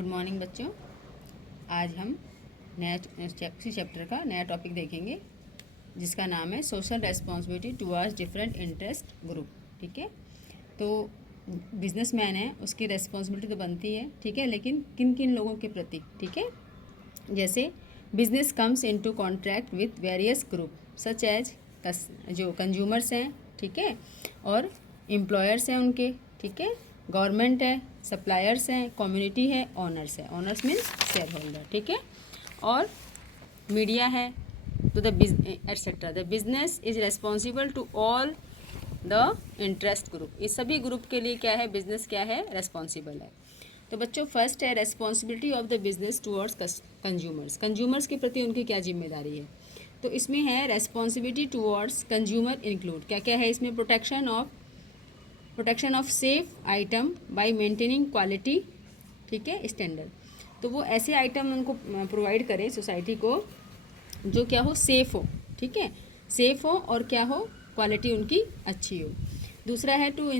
Good morning बच्चों। आज हम नया इसी चैप्टर का नया टॉपिक देखेंगे जिसका नाम है social responsibility towards different interest group. ठीक है, तो बिजनेसमैन है, उसकी रेस्पॉन्सिबिलिटी तो बनती है, ठीक है, लेकिन किन किन लोगों के प्रति। ठीक है, जैसे business comes into contract with various group such as जो कंज्यूमर्स हैं, ठीक है, और एम्प्लॉयर्स हैं उनके, ठीक है, गवर्नमेंट है, सप्लायर्स हैं, कम्युनिटी है, ऑनर्स है। ऑनर्स मीन्स शेयर होल्डर, ठीक है, और मीडिया है। तो the etcetera the business is responsible to all the interest group. इस सभी ग्रुप के लिए क्या है, बिजनेस क्या है, रेस्पॉन्सिबल है। तो बच्चों फर्स्ट है responsibility of the business towards consumers. Consumers के प्रति उनकी क्या जिम्मेदारी है। तो इसमें है रेस्पॉन्सिबिलिटी टुवर्ड्स कंज्यूमर इंक्लूड क्या क्या है इसमें, protection of safe item by maintaining quality, ठीक है, स्टैंडर्ड। तो वो ऐसे आइटम उनको प्रोवाइड करें सोसाइटी को जो क्या हो, सेफ़ हो, ठीक है, सेफ़ हो और क्या हो, क्वालिटी उनकी अच्छी हो। दूसरा है to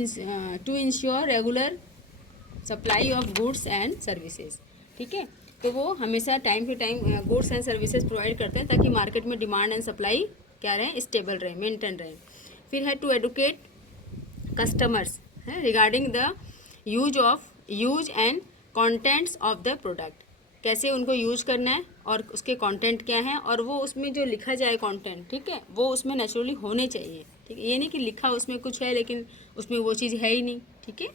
ensure regular supply of goods and services, ठीक है, तो वो हमेशा time to time goods and services provide करते हैं ताकि मार्केट में डिमांड एंड सप्लाई क्या रहे, स्टेबल रहे, मेंटेन रहे। फिर है टू एडुकेट कस्टमर्स है regarding the use and contents of the product, कैसे उनको यूज करना है और उसके कंटेंट क्या है, और वो उसमें जो लिखा जाए कंटेंट, ठीक है, वो उसमें नेचुरली होने चाहिए, ठीक है, ये नहीं कि लिखा उसमें कुछ है लेकिन उसमें वो चीज़ है ही नहीं, ठीक है।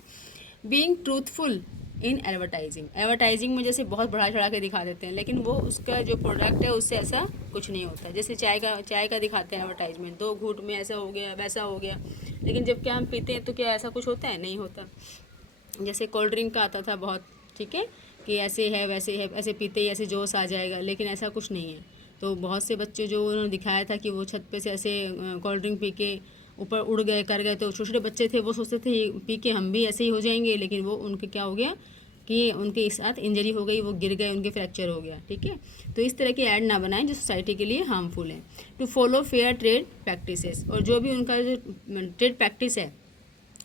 बीइंग ट्रूथफुल इन एडवर्टाइजिंग में जैसे बहुत बढ़ा चढ़ा के दिखा देते हैं लेकिन वो उसका जो प्रोडक्ट है उससे ऐसा कुछ नहीं होता। जैसे चाय का दिखाते हैं एडवर्टाइजमेंट, 2 घूंट में ऐसा हो गया वैसा हो गया, लेकिन जब क्या हम पीते हैं तो क्या ऐसा कुछ होता है, नहीं होता। जैसे कोल्ड ड्रिंक का आता था बहुत, ठीक है, कि ऐसे है वैसे है, ऐसे पीते ही ऐसे जोश आ जाएगा, लेकिन ऐसा कुछ नहीं है। तो बहुत से बच्चे जो उन्होंने दिखाया था कि वो छत पे से ऐसे कोल्ड ड्रिंक पी के ऊपर उड़ गए कर गए, तो छोटे छोटे बच्चे थे वो सोचते थे पी के हम भी ऐसे ही हो जाएंगे, लेकिन वो उनके क्या हो गया कि उनके साथ इंजरी हो गई, वो गिर गए, उनके फ्रैक्चर हो गया, ठीक है। तो इस तरह के ऐड ना बनाएं जो सोसाइटी के लिए हार्मफुल है। To follow fair trade practices, और जो भी उनका जो ट्रेड प्रैक्टिस है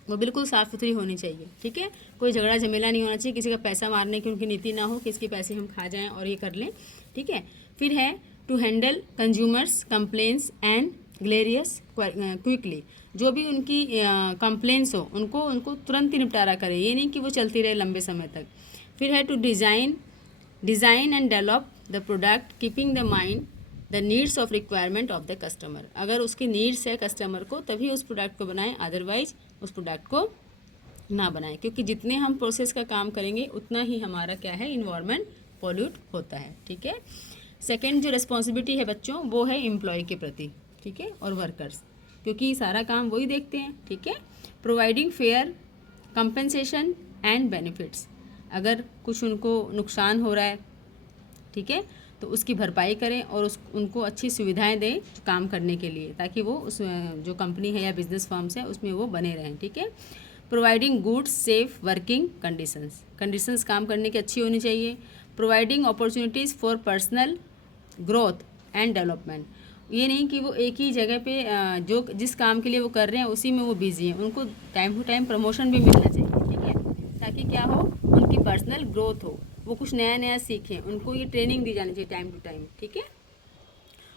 वो बिल्कुल साफ़ सुथरी होनी चाहिए, ठीक है, कोई झगड़ा झमेला नहीं होना चाहिए, किसी का पैसा मारने की उनकी नीति ना हो कि इसके पैसे हम खा जाएं और ये कर लें, ठीक है। फिर है to handle consumers complaints and queries quickly, जो भी उनकी कंप्लेंट्स हो उनको तुरंत ही निपटारा करें, ये नहीं कि वो चलती रहे लंबे समय तक। फिर है to design and develop the product keeping the mind the needs of requirement of the customer. अगर उसकी नीड्स है कस्टमर को तभी उस प्रोडक्ट को बनाएं, अदरवाइज उस प्रोडक्ट को ना बनाएं, क्योंकि जितने हम प्रोसेस का काम करेंगे उतना ही हमारा क्या है, इन्वायरमेंट पॉल्यूट होता है, ठीक है। सेकेंड जो रिस्पॉन्सिबिलिटी है बच्चों वो है एम्प्लॉय के प्रति, ठीक है, और वर्कर्स, क्योंकि सारा काम वही देखते हैं, ठीक है। Providing fair compensation and benefits, अगर कुछ उनको नुकसान हो रहा है, ठीक है, तो उसकी भरपाई करें और उनको अच्छी सुविधाएं दें काम करने के लिए, ताकि वो उस जो कंपनी है या बिजनेस फर्म्स है उसमें वो बने रहें, ठीक है। Providing goods safe working conditions काम करने की अच्छी होनी चाहिए। Providing opportunities for personal growth and development, ये नहीं कि वो एक ही जगह पे जो जिस काम के लिए वो कर रहे हैं उसी में वो बिजी हैं, उनको टाइम टू टाइम प्रमोशन भी मिलना चाहिए, ठीक है, ताकि क्या हो, उनकी पर्सनल ग्रोथ हो, वो कुछ नया नया सीखें, उनको ये ट्रेनिंग दी जानी चाहिए टाइम टू टाइम, ठीक है।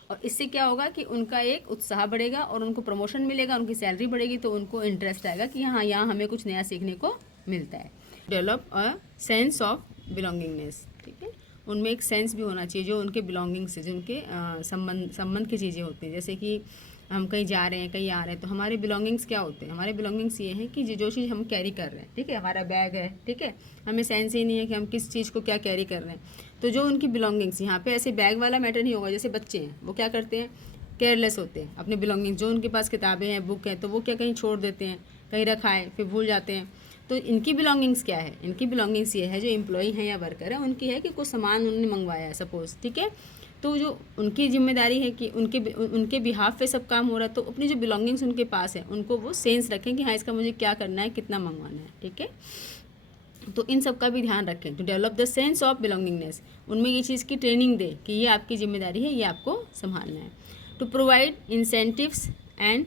और इससे क्या होगा कि उनका एक उत्साह बढ़ेगा और उनको प्रमोशन मिलेगा, उनकी सैलरी बढ़ेगी, तो उनको इंटरेस्ट आएगा कि हाँ यहाँ हमें कुछ नया सीखने को मिलता है। Develop a sense of belongingness, ठीक है, उनमें एक सेंस भी होना चाहिए जो उनके बिलोंगिंग से, जो उनके संबंध की चीज़ें होती हैं। जैसे कि हम कहीं जा रहे हैं, कहीं आ रहे हैं, तो हमारे बिलोंगिंग्स क्या होते हैं, हमारे बिलोंगिंग्स ये हैं कि जो चीज़ हम कैरी कर रहे हैं, ठीक है, हमारा बैग है, ठीक है, हमें सेंस ही नहीं है कि हम किस चीज़ को क्या कैरी कर रहे हैं। तो जो उनकी बिलोंगिंग्स, यहाँ पे ऐसे बैग वाला मैटर नहीं होगा। जैसे बच्चे हैं वो क्या करते हैं, केयरलेस होते हैं अपने बिलोंगिंग्स, जो उनके पास किताबें हैं, बुक है, तो वो क्या कहीं छोड़ देते हैं, कहीं रखा है फिर भूल जाते हैं। तो इनकी बिलोंगिंग्स क्या है, इनकी बिलोंगिंग्स ये है, जो एम्प्लॉई हैं या वर्कर है उनकी है कि कुछ सामान उन्होंने मंगवाया है सपोज़, ठीक है, तो जो उनकी जिम्मेदारी है कि उनके बिहाफ पे सब काम हो रहा है, तो अपनी जो बिलोंगिंग्स उनके पास है उनको वो सेंस रखें कि हाँ इसका मुझे क्या करना है, कितना मंगवाना है, ठीक है। तो इन सब का भी ध्यान रखें। To develop the sense of belongingness, उनमें ये चीज़ की ट्रेनिंग दे कि ये आपकी जिम्मेदारी है, ये आपको संभालना है। To provide incentives and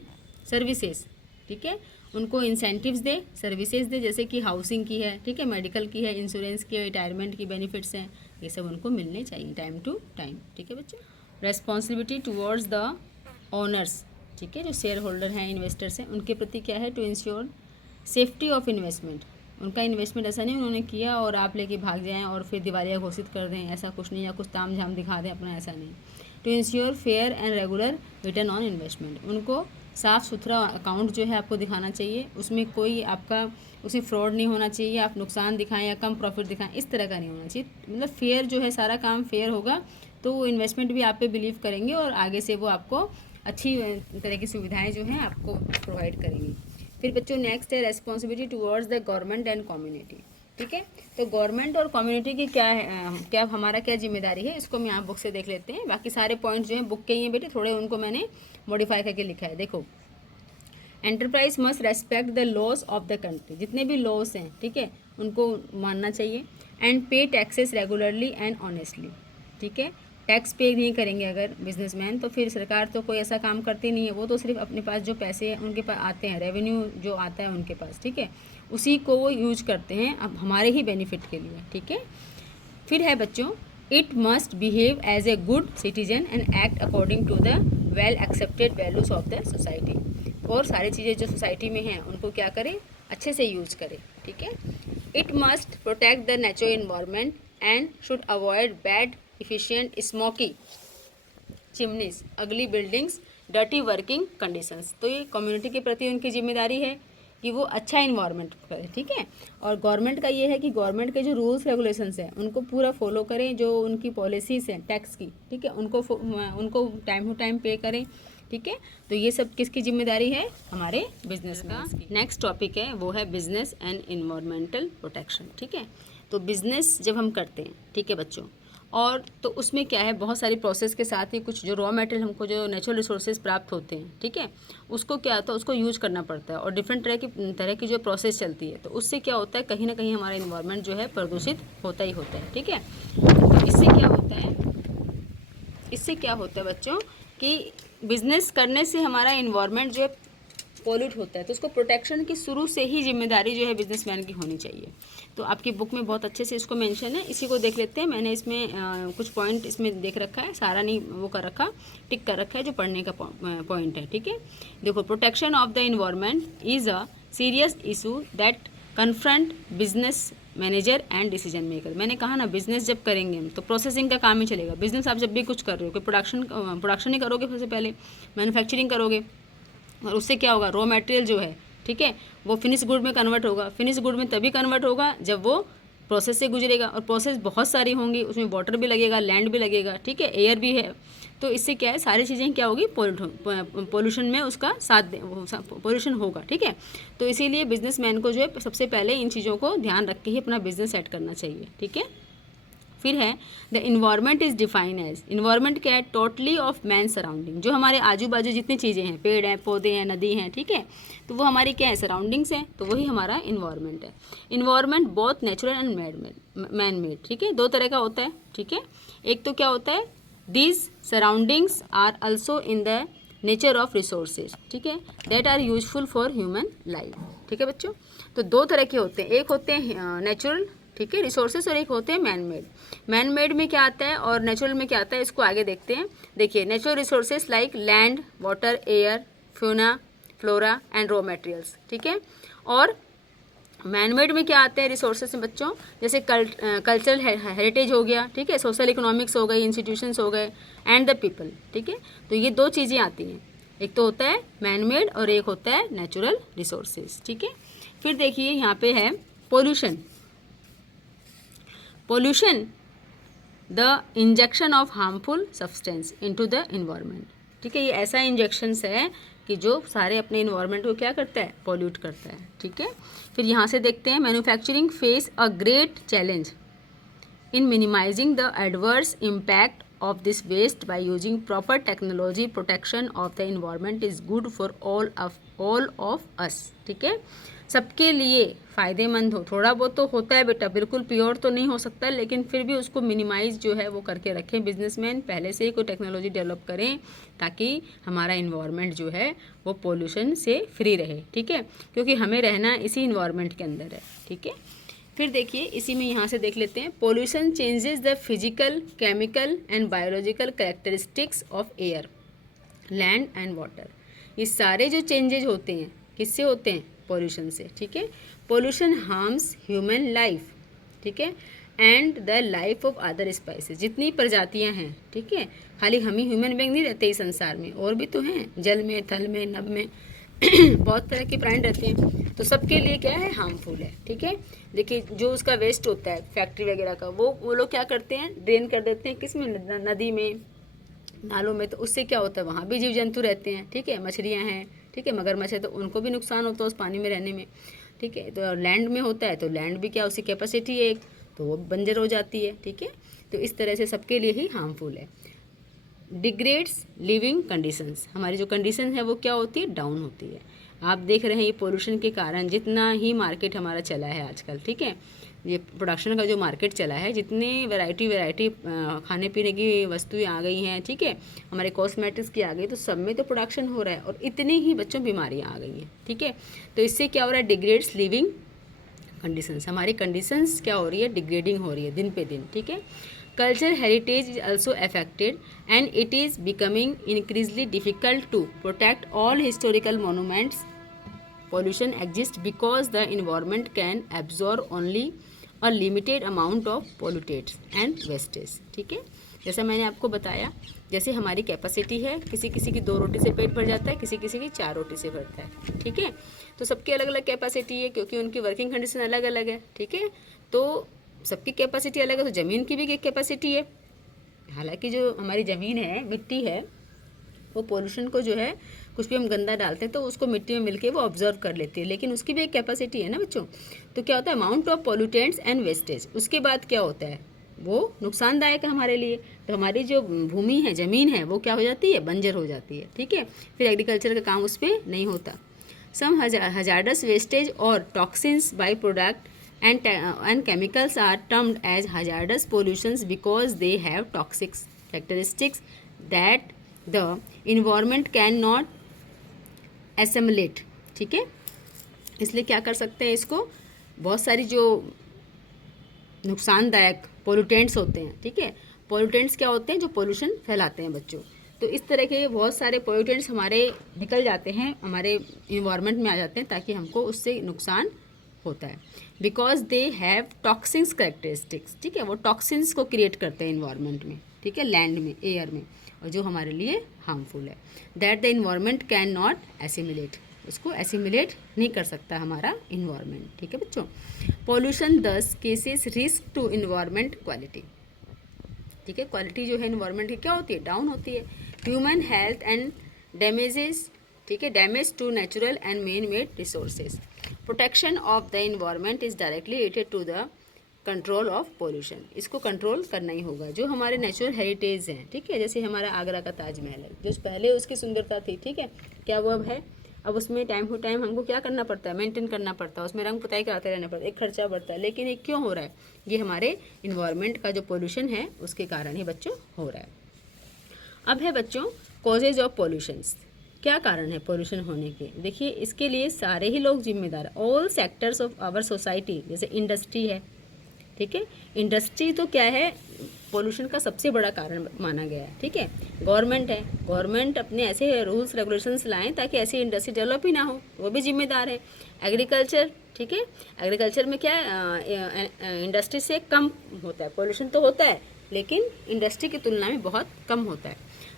services, ठीक है, उनको इंसेंटिव्स दे, सर्विसेज दे, जैसे कि हाउसिंग की है, ठीक है, मेडिकल की है, इंश्योरेंस की है, रिटायरमेंट की बेनिफिट्स हैं, ये सब उनको मिलने चाहिए टाइम टू टाइम, ठीक है बच्चों। रेस्पॉन्सिबिलिटी टुवर्ड्स द ओनर्स, ठीक है, जो शेयर होल्डर हैं, इन्वेस्टर्स हैं, उनके प्रति क्या है, to ensure safety of investment. उनका इन्वेस्टमेंट ऐसा नहीं उन्होंने किया और आप लेके भाग जाएं और फिर दिवालिया घोषित कर दें, ऐसा कुछ नहीं, या कुछ ताम झाम दिखा दें अपना, ऐसा नहीं। To ensure fair and regular return on investment, उनको साफ़ सुथरा अकाउंट जो है आपको दिखाना चाहिए, उसमें कोई आपका उसमें फ्रॉड नहीं होना चाहिए, आप नुकसान दिखाएं या कम प्रॉफिट दिखाएं, इस तरह का नहीं होना चाहिए। मतलब फेयर जो है, सारा काम फेयर होगा तो वो इन्वेस्टमेंट भी आप पे बिलीव करेंगे और आगे से वो आपको अच्छी तरह की सुविधाएं जो हैं आपको प्रोवाइड करेंगी। फिर बच्चों नेक्स्ट है responsibility towards the government and community, ठीक है। तो गवर्नमेंट और कम्युनिटी की क्या हमारा क्या जिम्मेदारी है, इसको हम यहाँ बुक से देख लेते हैं। बाकी सारे पॉइंट जो हैं बुक के ही हैं बेटे, थोड़े उनको मैंने मॉडिफाई करके लिखा है। देखो, enterprise must respect the laws of the country, जितने भी लॉज हैं, ठीक है, उनको मानना चाहिए। एंड पे टैक्सेस रेगुलरली एंड ऑनेस्टली, ठीक है। टैक्स पे नहीं करेंगे अगर बिजनेसमैन, तो फिर सरकार तो कोई ऐसा काम करती नहीं है, वो तो सिर्फ अपने पास जो पैसे उनके पास आते हैं, रेवेन्यू जो आता है उनके पास, ठीक है, उसी को वो यूज करते हैं अब हमारे ही बेनिफिट के लिए, ठीक है। फिर है बच्चों, it must behave as a good citizen and act according to the well accepted values of the society, और सारी चीज़ें जो सोसाइटी में हैं उनको क्या करें, अच्छे से यूज करें, ठीक है। It must protect the natural environment and should avoid bad efficient smoky chimneys, ugly buildings, dirty working conditions। तो ये कम्युनिटी के प्रति उनकी जिम्मेदारी है कि वो अच्छा इन्वायरमेंट करें, ठीक है। और गवर्नमेंट का ये है कि गवर्नमेंट के जो रूल्स रेगुलेशंस हैं उनको पूरा फॉलो करें, जो उनकी पॉलिसीज़ हैं टैक्स की, ठीक है, उनको टाइम टू टाइम पे करें, ठीक है। तो ये सब किसकी जिम्मेदारी है, हमारे बिजनेस का। नेक्स्ट टॉपिक है वो है बिजनेस एंड इन्वायरमेंटल प्रोटेक्शन, ठीक है। तो बिजनेस जब हम करते हैं, ठीक है बच्चों, और तो उसमें क्या है, बहुत सारी प्रोसेस के साथ ही कुछ जो रॉ मटेरियल हमको जो नेचुरल रिसोर्सेज प्राप्त होते हैं, ठीक है, उसको क्या होता है, उसको यूज करना पड़ता है, और डिफरेंट तरह की जो प्रोसेस चलती है, तो उससे क्या होता है, कहीं ना कहीं हमारा इन्वायरमेंट जो है प्रदूषित होता ही होता है, ठीक है। तो इससे क्या होता है बच्चों कि बिजनेस करने से हमारा इन्वायरमेंट जो है पॉल्यूट होता है, तो उसको प्रोटेक्शन की शुरू से ही जिम्मेदारी जो है बिजनेसमैन की होनी चाहिए। तो आपकी बुक में बहुत अच्छे से इसको मेंशन है, इसी को देख लेते हैं। मैंने इसमें कुछ पॉइंट इसमें देख रखा है, सारा नहीं वो कर रखा, टिक कर रखा है जो पढ़ने का पॉइंट है, ठीक है। देखो, protection of the environment is a serious issue that confront business manager and decision maker. मैंने कहा ना, बिजनेस जब करेंगे हम तो प्रोसेसिंग का काम ही चलेगा। बिजनेस आप जब भी कुछ कर रहे हो कि प्रोडक्शन ही करोगे, सबसे पहले मैन्युफैक्चरिंग करोगे, और उससे क्या होगा, रॉ मटेरियल जो है, ठीक है, वो फिनिश गुड में कन्वर्ट होगा। फिनिश गुड में तभी कन्वर्ट होगा जब वो प्रोसेस से गुजरेगा, और प्रोसेस बहुत सारी होंगी, उसमें वाटर भी लगेगा, लैंड भी लगेगा, ठीक है, एयर भी है। तो इससे क्या है, सारी चीज़ें क्या होगी, पोल्यूशन में उसका साथ पोल्यूशन होगा, ठीक है। तो इसीलिए बिजनेसमैन को जो है सबसे पहले इन चीज़ों को ध्यान रख के ही अपना बिजनेस सेट करना चाहिए, ठीक है। फिर है the environment is define as, environment क्या है, टोटली ऑफ मैन सराउंडिंग, जो हमारे आजू बाजू जितनी चीज़ें हैं, पेड़ हैं, पौधे हैं, नदी हैं, ठीक है, तो वो हमारी क्या है, सराउंडिंग्स हैं, तो वही हमारा इन्वायरमेंट है। Environment both natural and man made, ठीक है, दो तरह का होता है, ठीक है। एक तो क्या होता है, these surroundings are also in the nature of resources, ठीक है, that are useful for human life, ठीक है बच्चों। तो दो तरह के होते हैं, एक होते हैं नेचुरल, ठीक है, रिसोर्सेज, और एक होते हैं मैन मेड। मैन मेड में क्या आता है और नेचुरल में क्या आता है, इसको आगे देखते हैं। देखिए, natural resources like land, water, air, fauna, flora and raw materials, ठीक है। और मैन मेड में क्या आते हैं रिसोर्सेज में बच्चों, जैसे कल्चरल हेरिटेज हो गया, ठीक है, सोशल इकोनॉमिक्स हो गई, इंस्टीट्यूशंस हो गए, एंड द पीपल, ठीक है। तो ये दो चीज़ें आती हैं, एक तो होता है मैन मेड और एक होता है नेचुरल रिसोर्सेज, ठीक है। फिर देखिए यहाँ पे है pollution. Pollution the injection of harmful substance into the environment, ठीक है, ये ऐसा इंजेक्शंस है कि जो सारे अपने इन्वायरमेंट को क्या करता है, पॉल्यूट करता है, ठीक है। फिर यहाँ से देखते हैं, manufacturing face a great challenge in minimising the adverse impact of this waste by using proper technology. Protection of the environment is good for all of us, ठीक है। सबके लिए फ़ायदेमंद हो। थोड़ा बहुत तो होता है बेटा, बिल्कुल प्योर तो नहीं हो सकता, लेकिन फिर भी उसको मिनिमाइज़ जो है वो करके रखें। बिजनेसमैन पहले से ही कोई टेक्नोलॉजी डेवलप करें ताकि हमारा इन्वायरमेंट जो है वो पोल्यूशन से फ्री रहे, ठीक है, क्योंकि हमें रहना इसी इन्वायरमेंट के अंदर है, ठीक है। फिर देखिए इसी में यहाँ से देख लेते हैं, pollution changes the physical, chemical and biological characteristics of air, land and water. ये सारे जो चेंजेज होते हैं किससे होते हैं? पोल्यूशन से, ठीक है। पोल्यूशन हार्म्स ह्यूमन लाइफ, ठीक है, and the life of other spices. जितनी प्रजातियां हैं, ठीक है, खाली हम ही ह्यूमन बीइंग नहीं रहते इस संसार में, और भी तो हैं, जल में, थल में, नभ में बहुत तरह के प्राणी रहते हैं, तो सबके लिए क्या है? हार्मफुल है, ठीक है। देखिए जो उसका वेस्ट होता है फैक्ट्री वगैरह का, वो लोग क्या करते हैं? ड्रेन कर देते हैं, किस में? नदी में, नालों में। तो उससे क्या होता है? वहाँ भी जीव जंतु रहते हैं, ठीक है, मछलियाँ हैं, ठीक है, मगरमच्छ है, तो उनको भी नुकसान होता है उस पानी में रहने में, ठीक है। तो लैंड में होता है, तो लैंड भी क्या, उसकी कैपेसिटी है एक, तो वो बंजर हो जाती है, ठीक है। तो इस तरह से सबके लिए ही हार्मफुल है। डिग्रेड्स लिविंग कंडीशंस, हमारी जो कंडीशन है वो क्या होती है? डाउन होती है। आप देख रहे हैं ये पोल्यूशन के कारण जितना ही मार्केट हमारा चला है आजकल, ठीक है, ये प्रोडक्शन का जो मार्केट चला है, जितने वैरायटी खाने पीने की वस्तुएं आ गई हैं, ठीक है, हमारे कॉस्मेटिक्स की आ गई, तो सब में तो प्रोडक्शन हो रहा है, और इतनी ही बच्चों बीमारियां आ गई हैं, ठीक है। तो इससे क्या हो रहा है? डिग्रेड्स लिविंग कंडीशंस, हमारी कंडीशंस क्या हो रही है? डिग्रेडिंग हो रही है दिन पे दिन, ठीक है। Culture heritage is also affected and it is becoming increasingly difficult to protect all historical monuments. Pollution exists because the environment can absorb only a limited amount of pollutants and wastage, ठीक है। जैसा मैंने आपको बताया, जैसे हमारी capacity है, किसी किसी की 2 रोटी से पेट भर जाता है, किसी किसी की 4 रोटी से भरता है, ठीक है। तो सबकी अलग अलग कैपेसिटी है, क्योंकि उनकी वर्किंग कंडीशन अलग अलग है, ठीक है। तो सबकी कैपेसिटी अलग है, तो ज़मीन की भी एक कैपेसिटी है। हालांकि जो हमारी ज़मीन है, मिट्टी है, वो पोल्यूशन को जो है, कुछ भी हम गंदा डालते हैं तो उसको मिट्टी में मिलके वो ऑब्जर्व कर लेती है, लेकिन उसकी भी एक कैपेसिटी है ना बच्चों। तो क्या होता है? Amount of pollutants and wastage. उसके बाद क्या होता है? वो नुकसानदायक है हमारे लिए। तो हमारी जो भूमि है, ज़मीन है, वो क्या हो जाती है? बंजर हो जाती है, ठीक है। फिर एग्रीकल्चर का काम उस पर नहीं होता। सम हजार्डस वेस्टेज और toxins by product and chemicals are termed as hazardous pollutions because they have toxic characteristics that the environment cannot assimilate, ठीक है। इसलिए क्या कर सकते हैं? इसको बहुत सारी जो नुकसानदायक पोल्यूटेंट्स होते हैं, ठीक है, पोल्यूटेंट्स क्या होते हैं? जो पोल्यूशन फैलाते हैं बच्चों। तो इस तरह के बहुत सारे पोल्यूटेंट्स हमारे निकल जाते हैं, हमारे इन्वायरमेंट में आ जाते हैं, ताकि हमको उससे नुकसान होता है। Because they have toxins characteristics, ठीक है, वो टॉक्सिन्स को क्रिएट करते हैं इन्वायरमेंट में, ठीक है, लैंड में, एयर में, और जो हमारे लिए हार्मफुल है। That the environment can not assimilate, उसको एसिमिलेट नहीं कर सकता हमारा इन्वायरमेंट, ठीक है बच्चों। Pollution 10 cases risk to environment quality, ठीक है, क्वालिटी जो है इन्वायरमेंट की क्या होती है? डाउन होती है। ह्यूमन हेल्थ एंड डैमेजेस, ठीक है, damage to natural and man made resources. Protection of the environment is directly related to the control of pollution. इसको कंट्रोल करना ही होगा। जो हमारे नेचुरल हेरिटेज हैं, ठीक है, जैसे हमारा आगरा का ताजमहल है, जो पहले उसकी सुंदरता थी, ठीक है, क्या वो अब है? अब उसमें टाइम टू टाइम हमको क्या करना पड़ता है? मेंटेन करना पड़ता है, उसमें रंग पुताई कराते रहना पड़ता है, एक खर्चा बढ़ता है। लेकिन ये क्यों हो रहा है? ये हमारे इन्वायरमेंट का जो पोल्यूशन है उसके कारण ही बच्चों हो रहा है। अब है बच्चों कॉजेज ऑफ पोल्यूशंस, क्या कारण है पोल्यूशन होने के? देखिए इसके लिए सारे ही लोग जिम्मेदार हैं, all sectors of our society. जैसे इंडस्ट्री है, ठीक है, इंडस्ट्री तो क्या है? पोल्यूशन का सबसे बड़ा कारण माना गया है, ठीक है। गवर्नमेंट है, गवर्नमेंट अपने ऐसे रूल्स रेगुलेशंस लाएं ताकि ऐसी इंडस्ट्री डेवलप ही ना हो, वो भी जिम्मेदार है। एग्रीकल्चर, ठीक है, एग्रीकल्चर में क्या है? इंडस्ट्री से कम होता है पोल्यूशन, तो होता है लेकिन इंडस्ट्री की तुलना में बहुत कम होता है।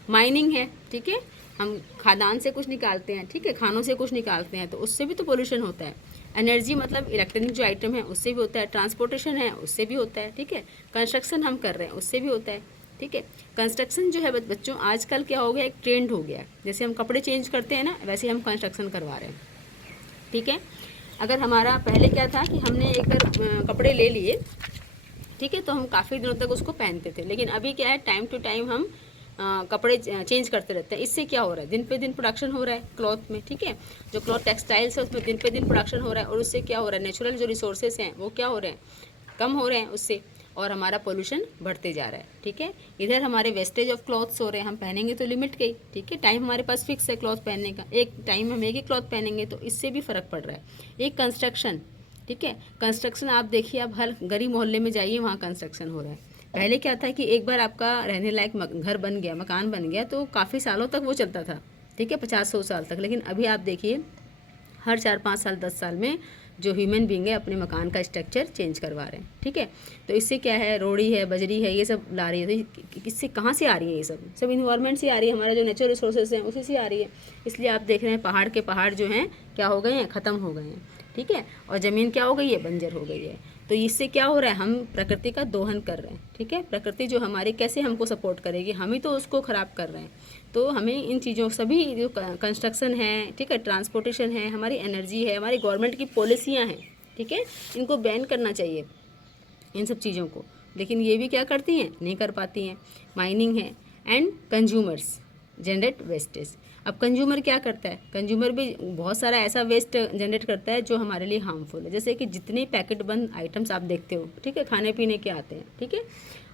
माइनिंग है, ठीक है, हम खादान से कुछ निकालते हैं, ठीक है, खानों से कुछ निकालते हैं, तो उससे भी तो पोल्यूशन होता है। एनर्जी मतलब इलेक्ट्रॉनिक जो आइटम है उससे भी होता है। ट्रांसपोर्टेशन है उससे भी होता है, ठीक है। कंस्ट्रक्शन हम कर रहे हैं उससे भी होता है, ठीक है। कंस्ट्रक्शन जो है बच्चों आजकल क्या हो गया? एक ट्रेंड हो गया। जैसे हम कपड़े चेंज करते हैं ना, वैसे हम कंस्ट्रक्शन करवा रहे हैं, ठीक है। अगर हमारा पहले क्या था कि हमने एक कपड़े ले लिए, ठीक है, तो हम काफ़ी दिनों तक उसको पहनते थे, लेकिन अभी क्या है? टाइम टू टाइम हम कपड़े चेंज करते रहते हैं। इससे क्या हो रहा है, दिन पे दिन प्रोडक्शन हो रहा है क्लॉथ में, ठीक है, जो क्लॉथ टेक्सटाइल्स है उसमें दिन पे दिन प्रोडक्शन हो रहा है, और उससे क्या हो रहा है, नेचुरल जो रिसोर्सेज हैं वो क्या हो रहे हैं, कम हो रहे हैं उससे, और हमारा पोल्यूशन बढ़ते जा रहा है, ठीक है। इधर हमारे वेस्टेज ऑफ क्लॉथ्स हो रहे हैं, हम पहनेंगे तो लिमिट के, ठीक है, टाइम हमारे पास फिक्स है क्लॉथ पहनने का, एक टाइम हम एक ही क्लॉथ पहनेंगे, तो इससे भी फ़र्क पड़ रहा है। एक कंस्ट्रक्शन, ठीक है, कंस्ट्रक्शन आप देखिए, आप हर गली मोहल्ले में जाइए, वहाँ कंस्ट्रक्शन हो रहा है। पहले क्या था कि एक बार आपका रहने लायक घर बन गया, मकान बन गया, तो काफ़ी सालों तक वो चलता था, ठीक है, 50-100 साल तक। लेकिन अभी आप देखिए हर 4-5 साल 10 साल में जो ह्यूमन बींग है अपने मकान का स्ट्रक्चर चेंज करवा रहे हैं, ठीक है। तो इससे क्या है, रोड़ी है, बजरी है, ये सब ला रही है, तो इससे कहाँ से आ रही है, ये सब इन्वायरमेंट से आ रही है, हमारा जो नेचुरल रिसोर्सेज हैं उसी से आ रही है। इसलिए आप देख रहे हैं पहाड़ के पहाड़ जो हैं क्या हो गए हैं, ख़त्म हो गए हैं, ठीक है, और ज़मीन क्या हो गई है, बंजर हो गई है। तो इससे क्या हो रहा है, हम प्रकृति का दोहन कर रहे हैं, ठीक है। प्रकृति जो हमारी कैसे हमको सपोर्ट करेगी, हम ही तो उसको ख़राब कर रहे हैं। तो हमें इन चीज़ों, सभी जो कंस्ट्रक्शन है, ठीक है, ट्रांसपोर्टेशन है, हमारी एनर्जी है, हमारी गवर्नमेंट की पॉलिसियाँ हैं, ठीक है, इनको बैन करना चाहिए इन सब चीज़ों को। लेकिन ये भी क्या करती हैं, नहीं कर पाती हैं। माइनिंग है एंड कंज्यूमर्स जनरेट वेस्टेज। अब कंज्यूमर क्या करता है, कंज्यूमर भी बहुत सारा ऐसा वेस्ट जनरेट करता है जो हमारे लिए हार्मफुल है। जैसे कि जितने पैकेट बंद आइटम्स आप देखते हो, ठीक है, खाने पीने के आते हैं, ठीक है,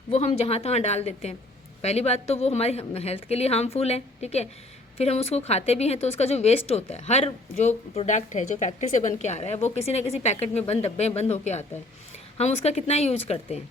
वो हम जहाँ तहाँ डाल देते हैं। पहली बात तो वो हमारी हेल्थ के लिए हार्मफुल है, ठीक है। फिर हम उसको खाते भी हैं तो उसका जो वेस्ट होता है, हर जो प्रोडक्ट है जो फैक्ट्री से बन के आ रहा है वो किसी ना किसी पैकेट में बंद, डब्बे में बंद होके आता है। हम उसका कितना यूज़ करते हैं।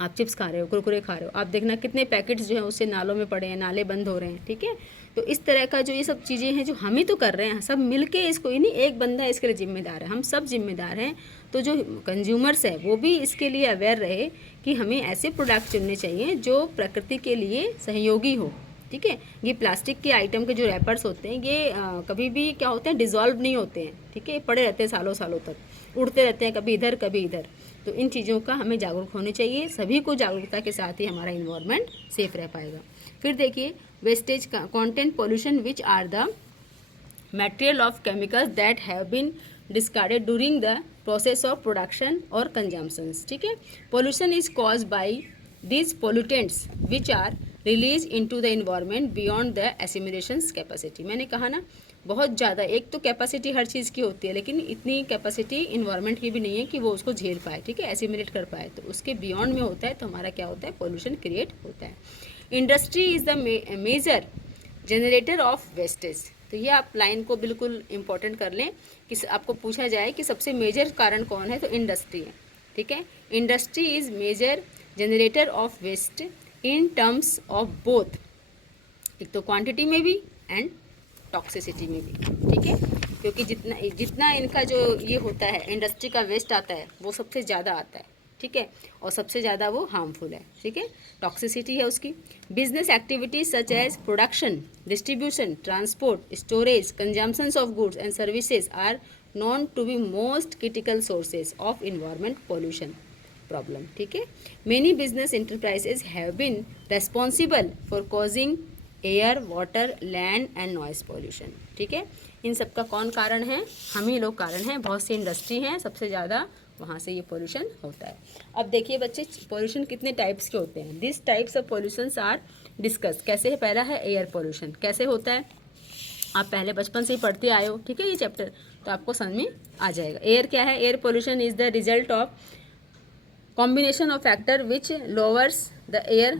आप चिप्स खा रहे हो, कुरकुरे खा रहे हो, आप देखना कितने पैकेट्स जो हैं उससे नालों में पड़े हैं, नाले बंद हो रहे हैं, ठीक है। तो इस तरह का जो ये सब चीज़ें हैं जो हम ही तो कर रहे हैं, सब मिलके, इसको ही नहीं एक बंदा इसके लिए जिम्मेदार है, हम सब जिम्मेदार हैं। तो जो कंज्यूमर्स है वो भी इसके लिए अवेयर रहे कि हमें ऐसे प्रोडक्ट चुनने चाहिए जो प्रकृति के लिए सहयोगी हो, ठीक है। ये प्लास्टिक के आइटम के जो रैपर्स होते हैं ये कभी भी क्या होते हैं, डिज़ोल्व नहीं होते हैं, ठीक है, पड़े रहते हैं सालों सालों तक, उड़ते रहते हैं कभी इधर कभी इधर। तो इन चीज़ों का हमें जागरूक होने चाहिए, सभी को जागरूकता के साथ ही हमारा इन्वायरमेंट सेफ रह पाएगा। फिर देखिए वेस्टेज का content pollution which are the material of chemicals that have been discarded during the process of production और कंजम्पशंस, ठीक है। Pollution is cause by these pollutants which are released into the environment beyond the assimilation capacity। मैंने कहा ना बहुत ज़्यादा, एक तो कैपेसिटी हर चीज़ की होती है लेकिन इतनी कैपेसिटी इन्वायरमेंट की भी नहीं है कि वो उसको झेल पाए, ठीक है, एसिमिलेट कर पाए। तो उसके बियॉन्ड में होता है तो हमारा क्या होता है, पोल्यूशन क्रिएट होता है। Industry is the major generator of wastage. तो ये आप लाइन को बिल्कुल इम्पोर्टेंट कर लें कि आपको पूछा जाए कि सबसे मेजर कारण कौन है, तो इंडस्ट्री है, ठीक है। Industry is major generator of waste in terms of both, एक तो क्वांटिटी में भी एंड टॉक्सिसिटी में भी, ठीक है, क्योंकि जितना इनका जो ये होता है इंडस्ट्री का वेस्ट आता है वो सबसे ज़्यादा आता है, ठीक है, और सबसे ज़्यादा वो हार्मफुल है, ठीक है, टॉक्सिसिटी है उसकी। Business activities such as production, distribution, transport, storage, consumptions of goods and services are known to be most critical sources of environment pollution problem, ठीक है। Many business enterprises have been responsible for causing air, water, land and noise pollution, ठीक है। इन सब का कौन कारण है, हम ही लोग कारण हैं। बहुत सी इंडस्ट्री हैं, सबसे ज़्यादा वहाँ से ये पोल्यूशन होता है। अब देखिए बच्चे, पोल्यूशन कितने टाइप्स के होते हैं। This types of pollutions are discuss. कैसे है, पहला है एयर पोल्यूशन। कैसे होता है, आप पहले बचपन से ही पढ़ते आए हो, ठीक है, ये चैप्टर, तो आपको समझ में आ जाएगा। एयर क्या है, air pollution is the result of combination of factor which lowers the air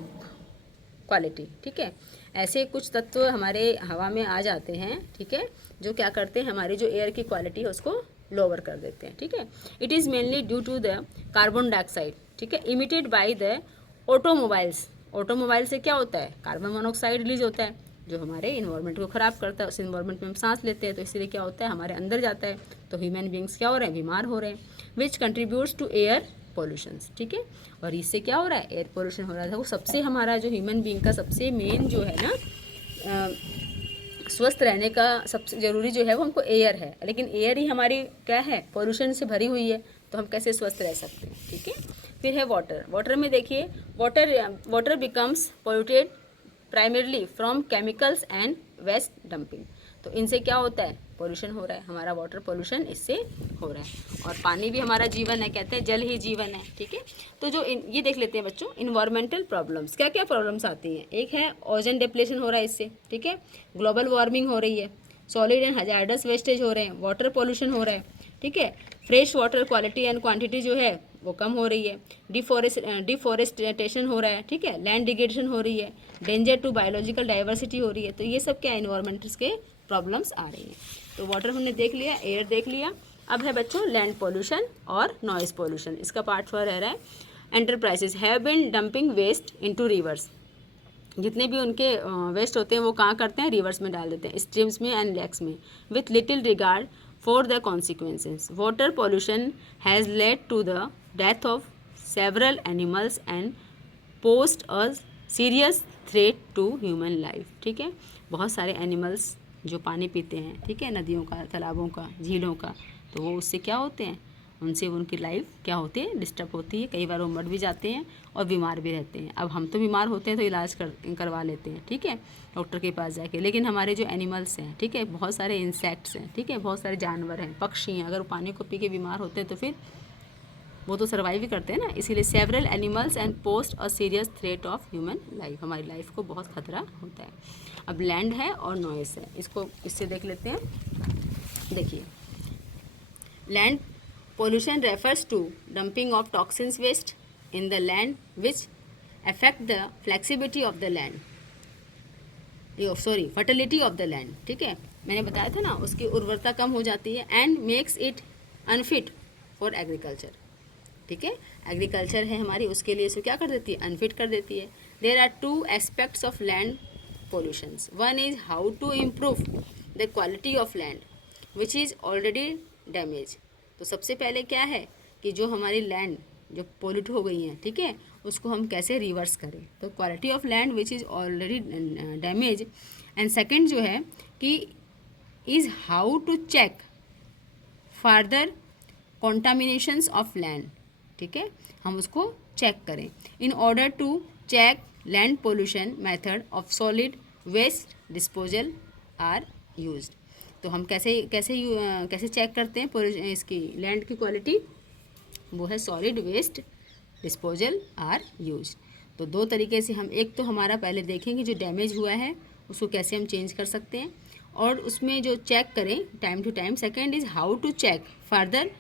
quality, ठीक है। ऐसे कुछ तत्व हमारे हवा में आ जाते हैं, ठीक है, जो क्या करते हैं, हमारी जो एयर की क्वालिटी है उसको लोअर कर देते हैं, ठीक है। It is mainly due to the carbon dioxide, ठीक है, emitted by the automobiles. Automobile से क्या होता है, कार्बन मोनोऑक्साइड रिलीज होता है जो हमारे इन्वायरमेंट को ख़राब करता है। उस इन्वायरमेंट में हम सांस लेते हैं तो इसलिए क्या होता है, हमारे अंदर जाता है, तो ह्यूमन बींग्स क्या हो रहे हैं, बीमार हो रहे हैं। विच कंट्रीब्यूट्स टू एयर पोल्यूशंस, ठीक है। और इससे क्या हो रहा है, एयर पोल्यूशन हो रहा है। वो सबसे हमारा जो ह्यूमन बींग का सबसे मेन जो है ना, स्वस्थ रहने का सबसे ज़रूरी जो है वो हमको एयर है, लेकिन एयर ही हमारी क्या है, पोल्यूशन से भरी हुई है, तो हम कैसे स्वस्थ रह सकते हैं, ठीक है। फिर है वाटर। वाटर में देखिए, water becomes polluted primarily from chemicals and waste dumping. तो तो इनसे क्या होता है, पोल्यूशन हो रहा है, हमारा वाटर पोल्यूशन इससे हो रहा है। और पानी भी हमारा जीवन है, कहते हैं जल ही जीवन है, ठीक है। तो जो ये देख लेते हैं बच्चों, इन्वायरमेंटल प्रॉब्लम्स, क्या क्या प्रॉब्लम्स आती हैं। एक है ओजोन डिप्लेशन हो रहा है इससे, ठीक है, ग्लोबल वार्मिंग हो रही है, सॉलिड एंड हजार्डस वेस्टेज हो रहे हैं, वाटर पोल्यूशन हो रहा है, ठीक है, fresh water quality and quantity जो है वो कम हो रही है, डिफॉरेस्टेशन हो रहा है, ठीक है, लैंड डिग्रेडेशन हो रही है, डेंजर टू बायोलॉजिकल डाइवर्सिटी हो रही है। तो ये सब क्या इन्वायरमेंट्स के प्रॉब्लम्स आ रही हैं। तो वाटर हमने देख लिया, एयर देख लिया। अब है बच्चों लैंड पोल्यूशन और नॉइज़ पोल्यूशन। इसका पार्ट 4 रह रहा है। Enterprises have been dumping waste into rivers. जितने भी उनके वेस्ट होते हैं वो कहाँ करते हैं, रिवर्स में डाल देते हैं, स्ट्रीम्स में एंड लेक्स में, with little regard for the consequences. Water pollution has led to the death of several animals and post a serious threat to human life, ठीक है। बहुत सारे एनिमल्स जो पानी पीते हैं, ठीक है, नदियों का, तालाबों का, झीलों का, तो वो उससे क्या होते हैं, उनसे उनकी लाइफ क्या होती है, डिस्टर्ब होती है। कई बार वो मर भी जाते हैं और बीमार भी रहते हैं। अब हम तो बीमार होते हैं तो इलाज करवा लेते हैं, ठीक है, डॉक्टर के पास जाके, लेकिन हमारे जो एनिमल्स हैं, ठीक है, बहुत सारे इंसेक्ट्स हैं, ठीक है, बहुत सारे जानवर हैं, पक्षी हैं, अगर वो पानी को पी के बीमार होते हैं तो फिर वो तो सर्वाइव ही करते हैं ना। इसीलिए several animals and post a serious threat of human life, हमारी लाइफ को बहुत खतरा होता है। अब लैंड है और नॉइस है, इसको इससे देख लेते हैं। देखिए, land pollution refers to dumping of toxins waste in the land which affect the flexibility of the land, fertility of the land, ठीक है, मैंने बताया था ना, उसकी उर्वरता कम हो जाती है, and makes it unfit for agriculture, ठीक है, एग्रीकल्चर है हमारी, उसके लिए इसको क्या कर देती है, अनफिट कर देती है। There are 2 aspects of land pollutions. One is how to improve the quality of land which is already damage. तो सबसे पहले क्या है कि जो हमारी लैंड जो पोल्यूट हो गई हैं, ठीक है, उसको हम कैसे रिवर्स करें। तो quality of land which is already damage. And second जो है कि is how to check further contaminations of land, ठीक है, हम उसको चेक करें। In order to check land pollution method of solid waste disposal are used. तो हम कैसे चेक करते हैं इसकी लैंड की क्वालिटी, वो है solid waste disposal are used. तो 2 तरीके से हम, एक तो हमारा पहले देखेंगे जो डैमेज हुआ है उसको कैसे हम चेंज कर सकते हैं, और उसमें जो चेक करें time to time. Second is how to check further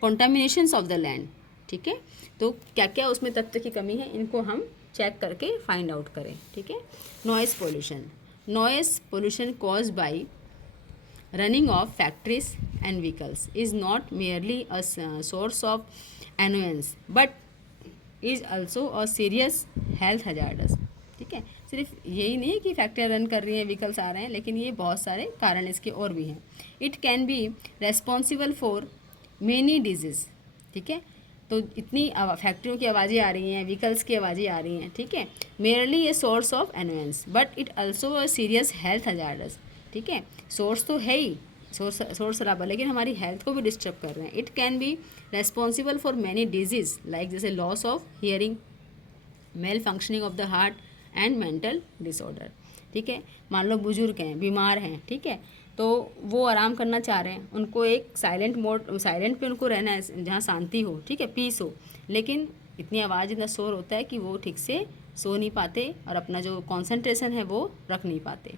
contaminations of the land, ठीक है, तो क्या क्या उसमें तत्व की कमी है, इनको हम चेक करके फाइंड आउट करें, ठीक है। Noise pollution, noise pollution caused by running of factories and vehicles is not merely a source of annoyance but is also a serious health hazardous, ठीक है। सिर्फ यही नहीं है कि फैक्ट्रियाँ रन कर रही हैं, व्हीकल्स आ रहे हैं, लेकिन ये बहुत सारे कारण इसके और भी हैं। It can be responsible for many disease, ठीक है, तो इतनी फैक्ट्रियों की आवाज़ें आ रही हैं, व्हीकल्स की आवाज़ें आ रही हैं, ठीक है, merely a source of annoyance but it also a serious health hazardous, ठीक है, सोर्स तो है ही, सोर्स शराबा, लेकिन हमारी हेल्थ को भी डिस्टर्ब कर रहे हैं। It can be responsible for many disease like जैसे loss of hearing, malfunctioning of the heart and mental disorder, ठीक है। मान लो बुजुर्ग हैं, बीमार हैं, ठीक है, तो वो आराम करना चाह रहे हैं, उनको एक साइलेंट पे उनको रहना है जहाँ शांति हो, ठीक है, पीस हो, लेकिन इतनी आवाज़, इतना शोर होता है कि वो ठीक से सो नहीं पाते और अपना जो कंसंट्रेशन है वो रख नहीं पाते।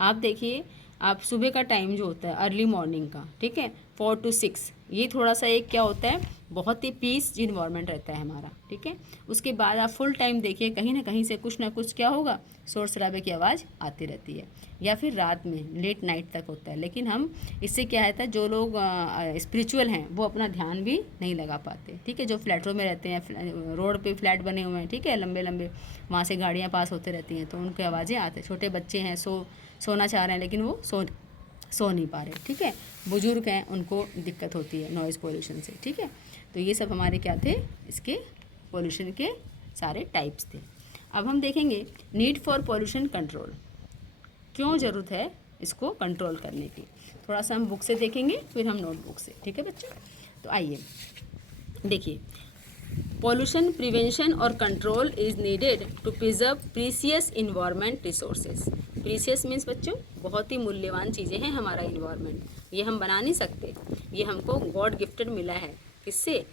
आप देखिए, आप सुबह का टाइम जो होता है अर्ली मॉर्निंग का, ठीक है, 4 to 6, ये थोड़ा सा एक क्या होता है, बहुत ही पीस इन्वायरमेंट रहता है हमारा, ठीक है। उसके बाद आप फुल टाइम देखिए, कहीं ना कहीं से कुछ ना कुछ क्या होगा, शोर शराबे की आवाज़ आती रहती है, या फिर रात में लेट नाइट तक होता है। लेकिन हम इससे क्या है, जो लोग स्पिरिचुअल हैं वो अपना ध्यान भी नहीं लगा पाते, ठीक है, जो फ्लैटों में रहते हैं, रोड पे फ्लैट बने हुए हैं, ठीक है, लंबे लंबे, वहाँ से गाड़ियाँ पास होते रहती हैं, तो उनकी आवाज़ें आती हैं। छोटे बच्चे हैं, सोना चाह रहे हैं लेकिन वो सो नहीं पा रहे, ठीक है, बुजुर्ग हैं, उनको दिक्कत होती है नॉइज़ पोल्यूशन से, ठीक है। तो ये सब हमारे क्या थे, इसके पोल्यूशन के सारे टाइप्स थे। अब हम देखेंगे नीड फॉर पोल्यूशन कंट्रोल, क्यों ज़रूरत है इसको कंट्रोल करने की। थोड़ा सा हम बुक से देखेंगे, फिर हम नोटबुक से, ठीक है बच्चों। तो आइए देखिए, पोल्यूशन प्रिवेंशन और control is needed to preserve precious environment resources. Precious means बच्चों बहुत ही मूल्यवान चीज़ें हैं हमारा इन्वायरमेंट, ये हम बना नहीं सकते, ये हमको गॉड गिफ्टेड मिला है। किससे?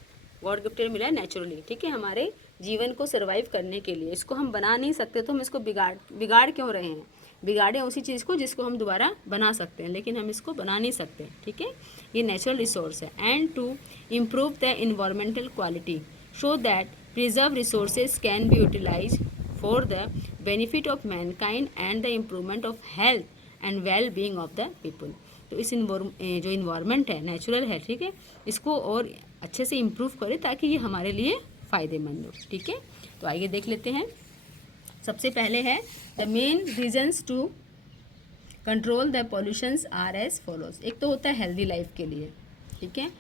गॉड गिफ्टेड मिला है नेचुरली, ठीक है, हमारे जीवन को सर्वाइव करने के लिए। इसको हम बना नहीं सकते तो हम इसको बिगाड़ क्यों रहे हैं? बिगाड़े उसी चीज़ को जिसको हम दोबारा बना सकते हैं, लेकिन हम इसको बना नहीं सकते, ठीक है। ये नेचुरल रिसोर्स है। And to improve the environmental quality show that preserve resources can be utilise for the benefit of mankind and the improvement of health and well being of the people. तो इस जो environment है natural है, ठीक है, इसको और अच्छे से इम्प्रूव करें ताकि ये हमारे लिए फ़ायदेमंद हो, ठीक है। तो आइए देख लेते हैं। सबसे पहले है the main reasons to control the pollutions are as follows. एक तो होता है हेल्दी लाइफ के लिए, ठीक है।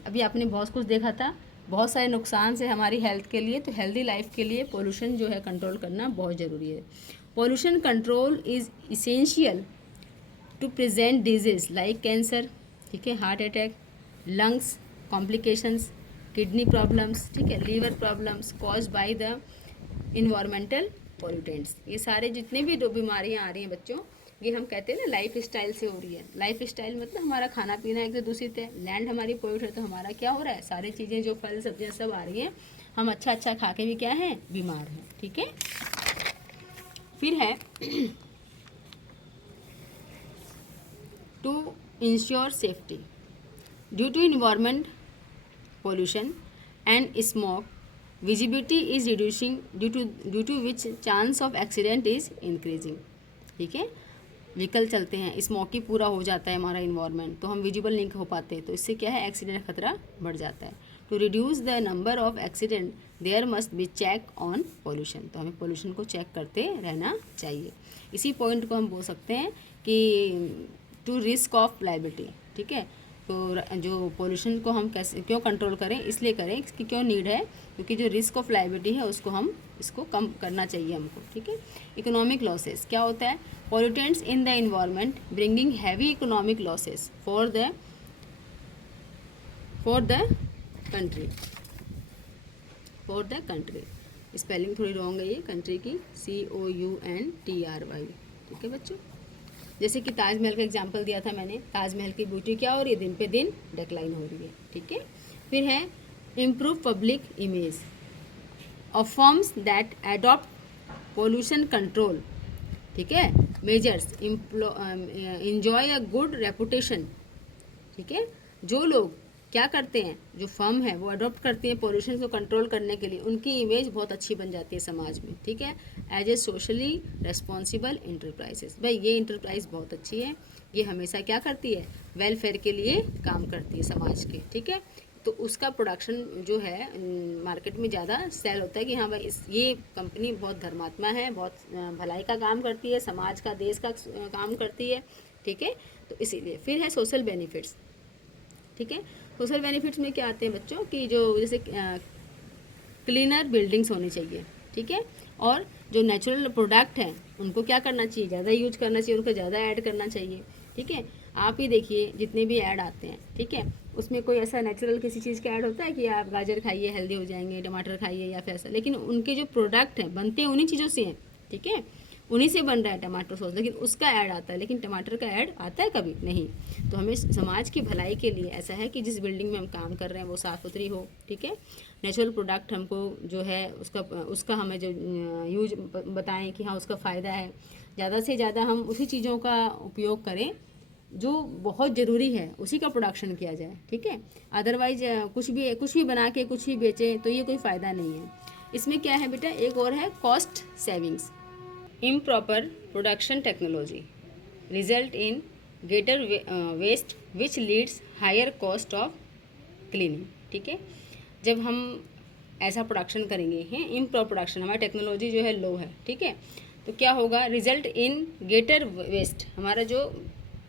अभी आपने बहुत कुछ देखा था, बहुत सारे नुकसान से हमारी हेल्थ के लिए, तो हेल्दी लाइफ के लिए पोल्यूशन जो है कंट्रोल करना बहुत ज़रूरी है। Pollution control is essential to prevent disease like cancer, ठीक है, heart attack, lungs complications, kidney problems, ठीक है, liver problems cause by the environmental pollutants. ये सारे जितने भी जो बीमारियां आ रही हैं बच्चों, ये हम कहते हैं ना लाइफ स्टाइल से हो रही है। लाइफ स्टाइल मतलब हमारा खाना पीना एक तो दूषित है, लैंड हमारी पोल्यूट है, तो हमारा क्या हो रहा है, सारी चीज़ें जो फल सब्जियां सब आ रही हैं, हम अच्छा अच्छा खा के भी क्या हैं, बीमार हैं, ठीक है। फिर है to ensure safety due to environment pollution and smoke, visibility is reducing due to which chance of accident is increasing, ठीक है। व्हीकल चलते हैं, स्मोकी पूरा हो जाता है हमारा इन्वायरमेंट, तो हम विजिबल नहीं हो पाते, तो इससे क्या है, एक्सीडेंट खतरा बढ़ जाता है। To reduce the number of accident there must be check on pollution, तो हमें पोल्यूशन को चेक करते रहना चाहिए। इसी पॉइंट को हम बोल सकते हैं कि टू रिस्क ऑफ लायबिलिटी, ठीक है। तो जो पोल्यूशन को हम कैसे क्यों कंट्रोल करें, इसलिए करें, इसकी क्यों नीड है, क्योंकि जो रिस्क ऑफ लायबिलिटी है उसको हम इसको कम करना चाहिए हमको, ठीक है। इकोनॉमिक लॉसेस क्या होता है, pollutants in the environment bringing heavy economic losses for the country. Spelling थोड़ी रॉन्ग है ये कंट्री की, COUNTRY, ठीक है बच्चों। जैसे कि ताजमहल का एग्जांपल दिया था मैंने, ताजमहल की ब्यूटी क्या हो रही है, दिन पे दिन डिक्लाइन हो रही है, ठीक है। फिर है improve public image of firms that adopt pollution control, ठीक है, measures enjoy a good reputation, ठीक है। जो लोग क्या करते हैं, जो फर्म है वो अडॉप्ट करती है पोल्यूशन को कंट्रोल करने के लिए, उनकी इमेज बहुत अच्छी बन जाती है समाज में, ठीक है, as a socially responsible enterprises. भाई ये इंटरप्राइज बहुत अच्छी है, ये हमेशा क्या करती है, वेलफेयर के लिए काम करती है समाज के, ठीक है। तो उसका प्रोडक्शन जो है मार्केट में ज़्यादा सेल होता है कि हाँ भाई ये कंपनी बहुत धर्मात्मा है, बहुत भलाई का काम करती है, समाज का, देश का काम करती है, ठीक है। तो इसीलिए फिर है सोशल बेनिफिट्स, ठीक है। सोशल बेनिफिट्स में क्या आते हैं बच्चों कि जो जैसे क्लीनर बिल्डिंग्स होनी चाहिए, ठीक है, और जो नेचुरल प्रोडक्ट हैं उनको क्या करना चाहिए, ज़्यादा यूज करना चाहिए, उनको ज़्यादा ऐड करना चाहिए, ठीक है। आप ही देखिए जितने भी ऐड आते हैं, ठीक है, उसमें कोई ऐसा नेचुरल किसी चीज़ का ऐड होता है कि आप गाजर खाइए हेल्दी हो जाएंगे, टमाटर खाइए या फिर ऐसा, लेकिन उनके जो प्रोडक्ट हैं बनते हैं उन्हीं चीज़ों से हैं, ठीक है, उन्हीं से बन रहा है टमाटो सॉस, लेकिन उसका ऐड आता है, लेकिन टमाटर का ऐड आता है कभी नहीं। तो हमें समाज की भलाई के लिए ऐसा है कि जिस बिल्डिंग में हम काम कर रहे हैं वो साफ़ सुथरी हो, ठीक है, नेचुरल प्रोडक्ट हमको जो है उसका हमें जो यूज बताएं कि हाँ उसका फ़ायदा है, ज़्यादा से ज़्यादा हम उसी चीज़ों का उपयोग करें जो बहुत ज़रूरी है, उसी का प्रोडक्शन किया जाए, ठीक है। अदरवाइज कुछ भी बना के कुछ भी बेचें तो ये कोई फ़ायदा नहीं है। इसमें क्या है बेटा, एक और है cost savings. Improper production technology result in greater waste which leads higher cost of cleaning, ठीक है। जब हम ऐसा प्रोडक्शन करेंगे हैं, इम्प्रॉपर प्रोडक्शन, हमारी टेक्नोलॉजी जो है लो है, ठीक है, तो क्या होगा, रिजल्ट इन ग्रेटर वेस्ट, हमारा जो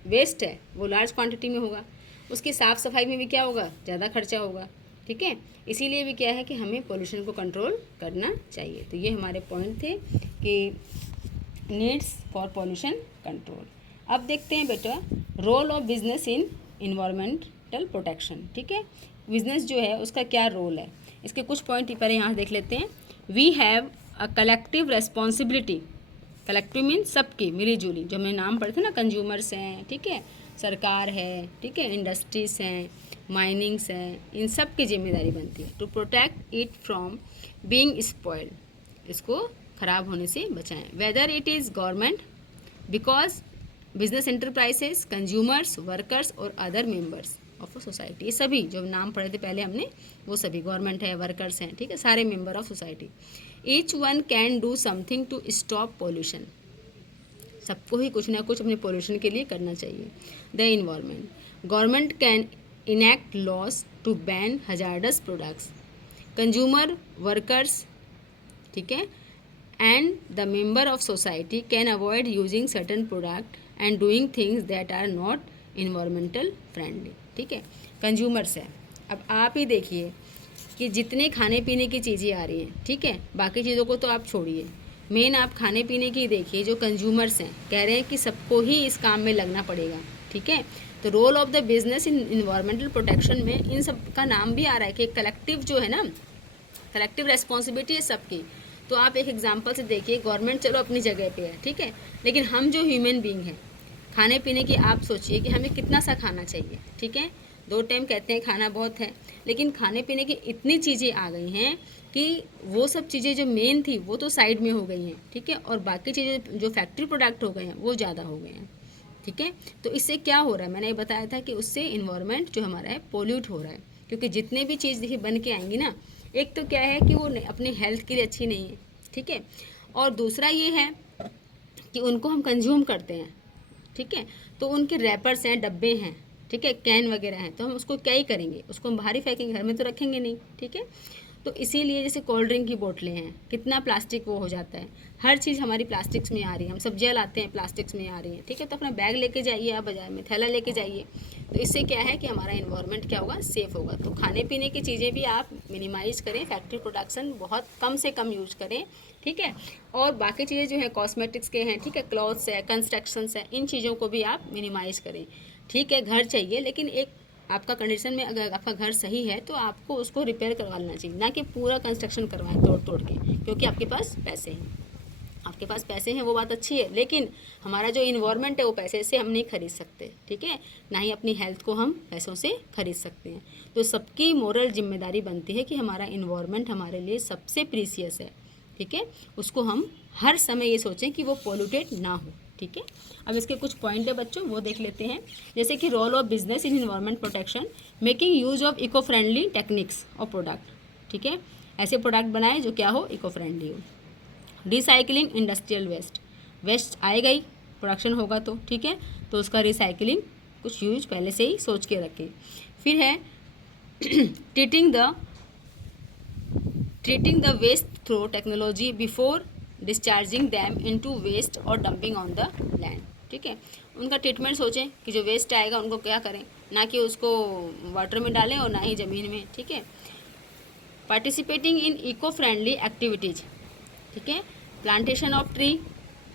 वेस्ट है वो लार्ज क्वांटिटी में होगा, उसकी साफ़ सफाई में भी क्या होगा, ज़्यादा खर्चा होगा, ठीक है। इसीलिए भी क्या है कि हमें पोल्यूशन को कंट्रोल करना चाहिए। तो ये हमारे पॉइंट थे कि नीड्स फॉर पोल्यूशन कंट्रोल। अब देखते हैं बेटा role of business in environmental protection, ठीक है, बिजनेस जो है उसका क्या रोल है, इसके कुछ पॉइंट पहले यहाँ देख लेते हैं। We have a collective responsibility collective means सबकी मिली जुली, जो हमने नाम पढ़े थे ना, कंज्यूमर्स हैं, ठीक है, सरकार है, ठीक है, इंडस्ट्रीज हैं, माइनिंग्स हैं, इन सब की जिम्मेदारी बनती है to protect it from being spoiled, इसको ख़राब होने से बचाएं। Whether it is government because business enterprises, consumers, workers और other members of a society, ये सभी जो नाम पढ़े थे पहले हमने वो सभी, गवर्नमेंट है, वर्कर्स हैं, ठीक है, सारे member of society. Each one can do something to stop pollution, सबको ही कुछ ना कुछ अपने पोल्यूशन के लिए करना चाहिए। The environment, government can enact laws to ban hazardous products, consumer, workers, ठीक है, and the member of society can avoid using certain product and doing things that are not environmental friendly, ठीक है। Consumers है, अब आप ही देखिए कि जितने खाने पीने की चीज़ें आ रही हैं, ठीक है, बाकी चीज़ों को तो आप छोड़िए, मेन आप खाने पीने की देखिए, जो कंज्यूमर्स हैं कह रहे हैं कि सबको ही इस काम में लगना पड़ेगा, ठीक है। तो role of the business in environmental protection में इन सब का नाम भी आ रहा है कि कलेक्टिव जो है ना, कलेक्टिव रेस्पॉन्सिबिलिटी है सबकी। तो आप एक एग्जांपल से देखिए, गवर्नमेंट चलो अपनी जगह पे है, ठीक है, लेकिन हम जो ह्यूमन बीइंग हैं, खाने पीने की आप सोचिए कि हमें कितना सा खाना चाहिए, ठीक है, 2 टाइम कहते हैं खाना बहुत है, लेकिन खाने पीने की इतनी चीज़ें आ गई हैं कि वो सब चीज़ें जो मेन थी वो तो साइड में हो गई हैं, ठीक है, और बाकी चीज़ें जो फैक्ट्री प्रोडक्ट हो गए हैं वो ज़्यादा हो गए हैं, ठीक है। तो इससे क्या हो रहा है, मैंने ये बताया था कि उससे इन्वायरमेंट जो हमारा है पोल्यूट हो रहा है, क्योंकि जितने भी चीज़ देखिए बन के आएंगी ना, एक तो क्या है कि वो अपनी हेल्थ के लिए अच्छी नहीं है, ठीक है, और दूसरा ये है कि उनको हम कंज्यूम करते हैं, ठीक है, तो उनके रैपर्स हैं, डब्बे हैं, ठीक है, कैन वगैरह हैं, तो हम उसको क्या ही करेंगे, उसको हम बाहर ही फेंकेंगे, घर में तो रखेंगे नहीं, ठीक है। तो इसीलिए जैसे कोल्ड ड्रिंक की बोतलें हैं, कितना प्लास्टिक वो हो जाता है, हर चीज़ हमारी प्लास्टिक्स में आ रही है, हम सब्जियाँ लाते हैं प्लास्टिक्स में आ रही हैं, ठीक है, तो अपना बैग लेके जाइए आप बाज़ार में, थैला लेके जाइए, तो इससे क्या है कि हमारा इन्वायरमेंट क्या होगा, सेफ़ होगा। तो खाने पीने की चीज़ें भी आप मिनिमाइज़ करें, फैक्ट्री प्रोडक्शन बहुत कम से कम यूज करें, ठीक है, और बाकी चीज़ें जो है कॉस्मेटिक्स के हैं, ठीक है, क्लॉथ्स है, कंस्ट्रक्शंस है, इन चीज़ों को भी आप मिनिमाइज़ करें, ठीक है। घर चाहिए, लेकिन एक आपका कंडीशन में अगर आपका घर सही है तो आपको उसको रिपेयर करवा लेना चाहिए, ना कि पूरा कंस्ट्रक्शन करवाएं तोड़ तोड़ के, क्योंकि आपके पास पैसे हैं, आपके पास पैसे हैं वो बात अच्छी है, लेकिन हमारा जो इन्वायरमेंट है वो पैसे से हम नहीं खरीद सकते, ठीक है, ना ही अपनी हेल्थ को हम पैसों से खरीद सकते हैं। तो सबकी मोरल जिम्मेदारी बनती है कि हमारा इन्वायरमेंट हमारे लिए सबसे प्रीसियस है, ठीक है, उसको हम हर समय ये सोचें कि वो पोल्यूटेड ना हो, ठीक है। अब इसके कुछ पॉइंट है बच्चों, वो देख लेते हैं, जैसे कि role of business in environment protection, making use of eco friendly techniques और प्रोडक्ट, ठीक है, ऐसे प्रोडक्ट बनाए जो क्या हो, इको फ्रेंडली हो। रिसाइकलिंग इंडस्ट्रियल वेस्ट, वेस्ट आएगा ही, प्रोडक्शन होगा तो, ठीक है, तो उसका रिसाइकलिंग कुछ यूज पहले से ही सोच के रखें। फिर है treating the waste through technology before discharging them into waste और dumping on the land, ठीक है, उनका ट्रीटमेंट सोचें कि जो वेस्ट आएगा उनको क्या करें, ना कि उसको वाटर में डालें और ना ही ज़मीन में, ठीक है। Participating in eco friendly activities, ठीक है, प्लांटेशन ऑफ ट्री,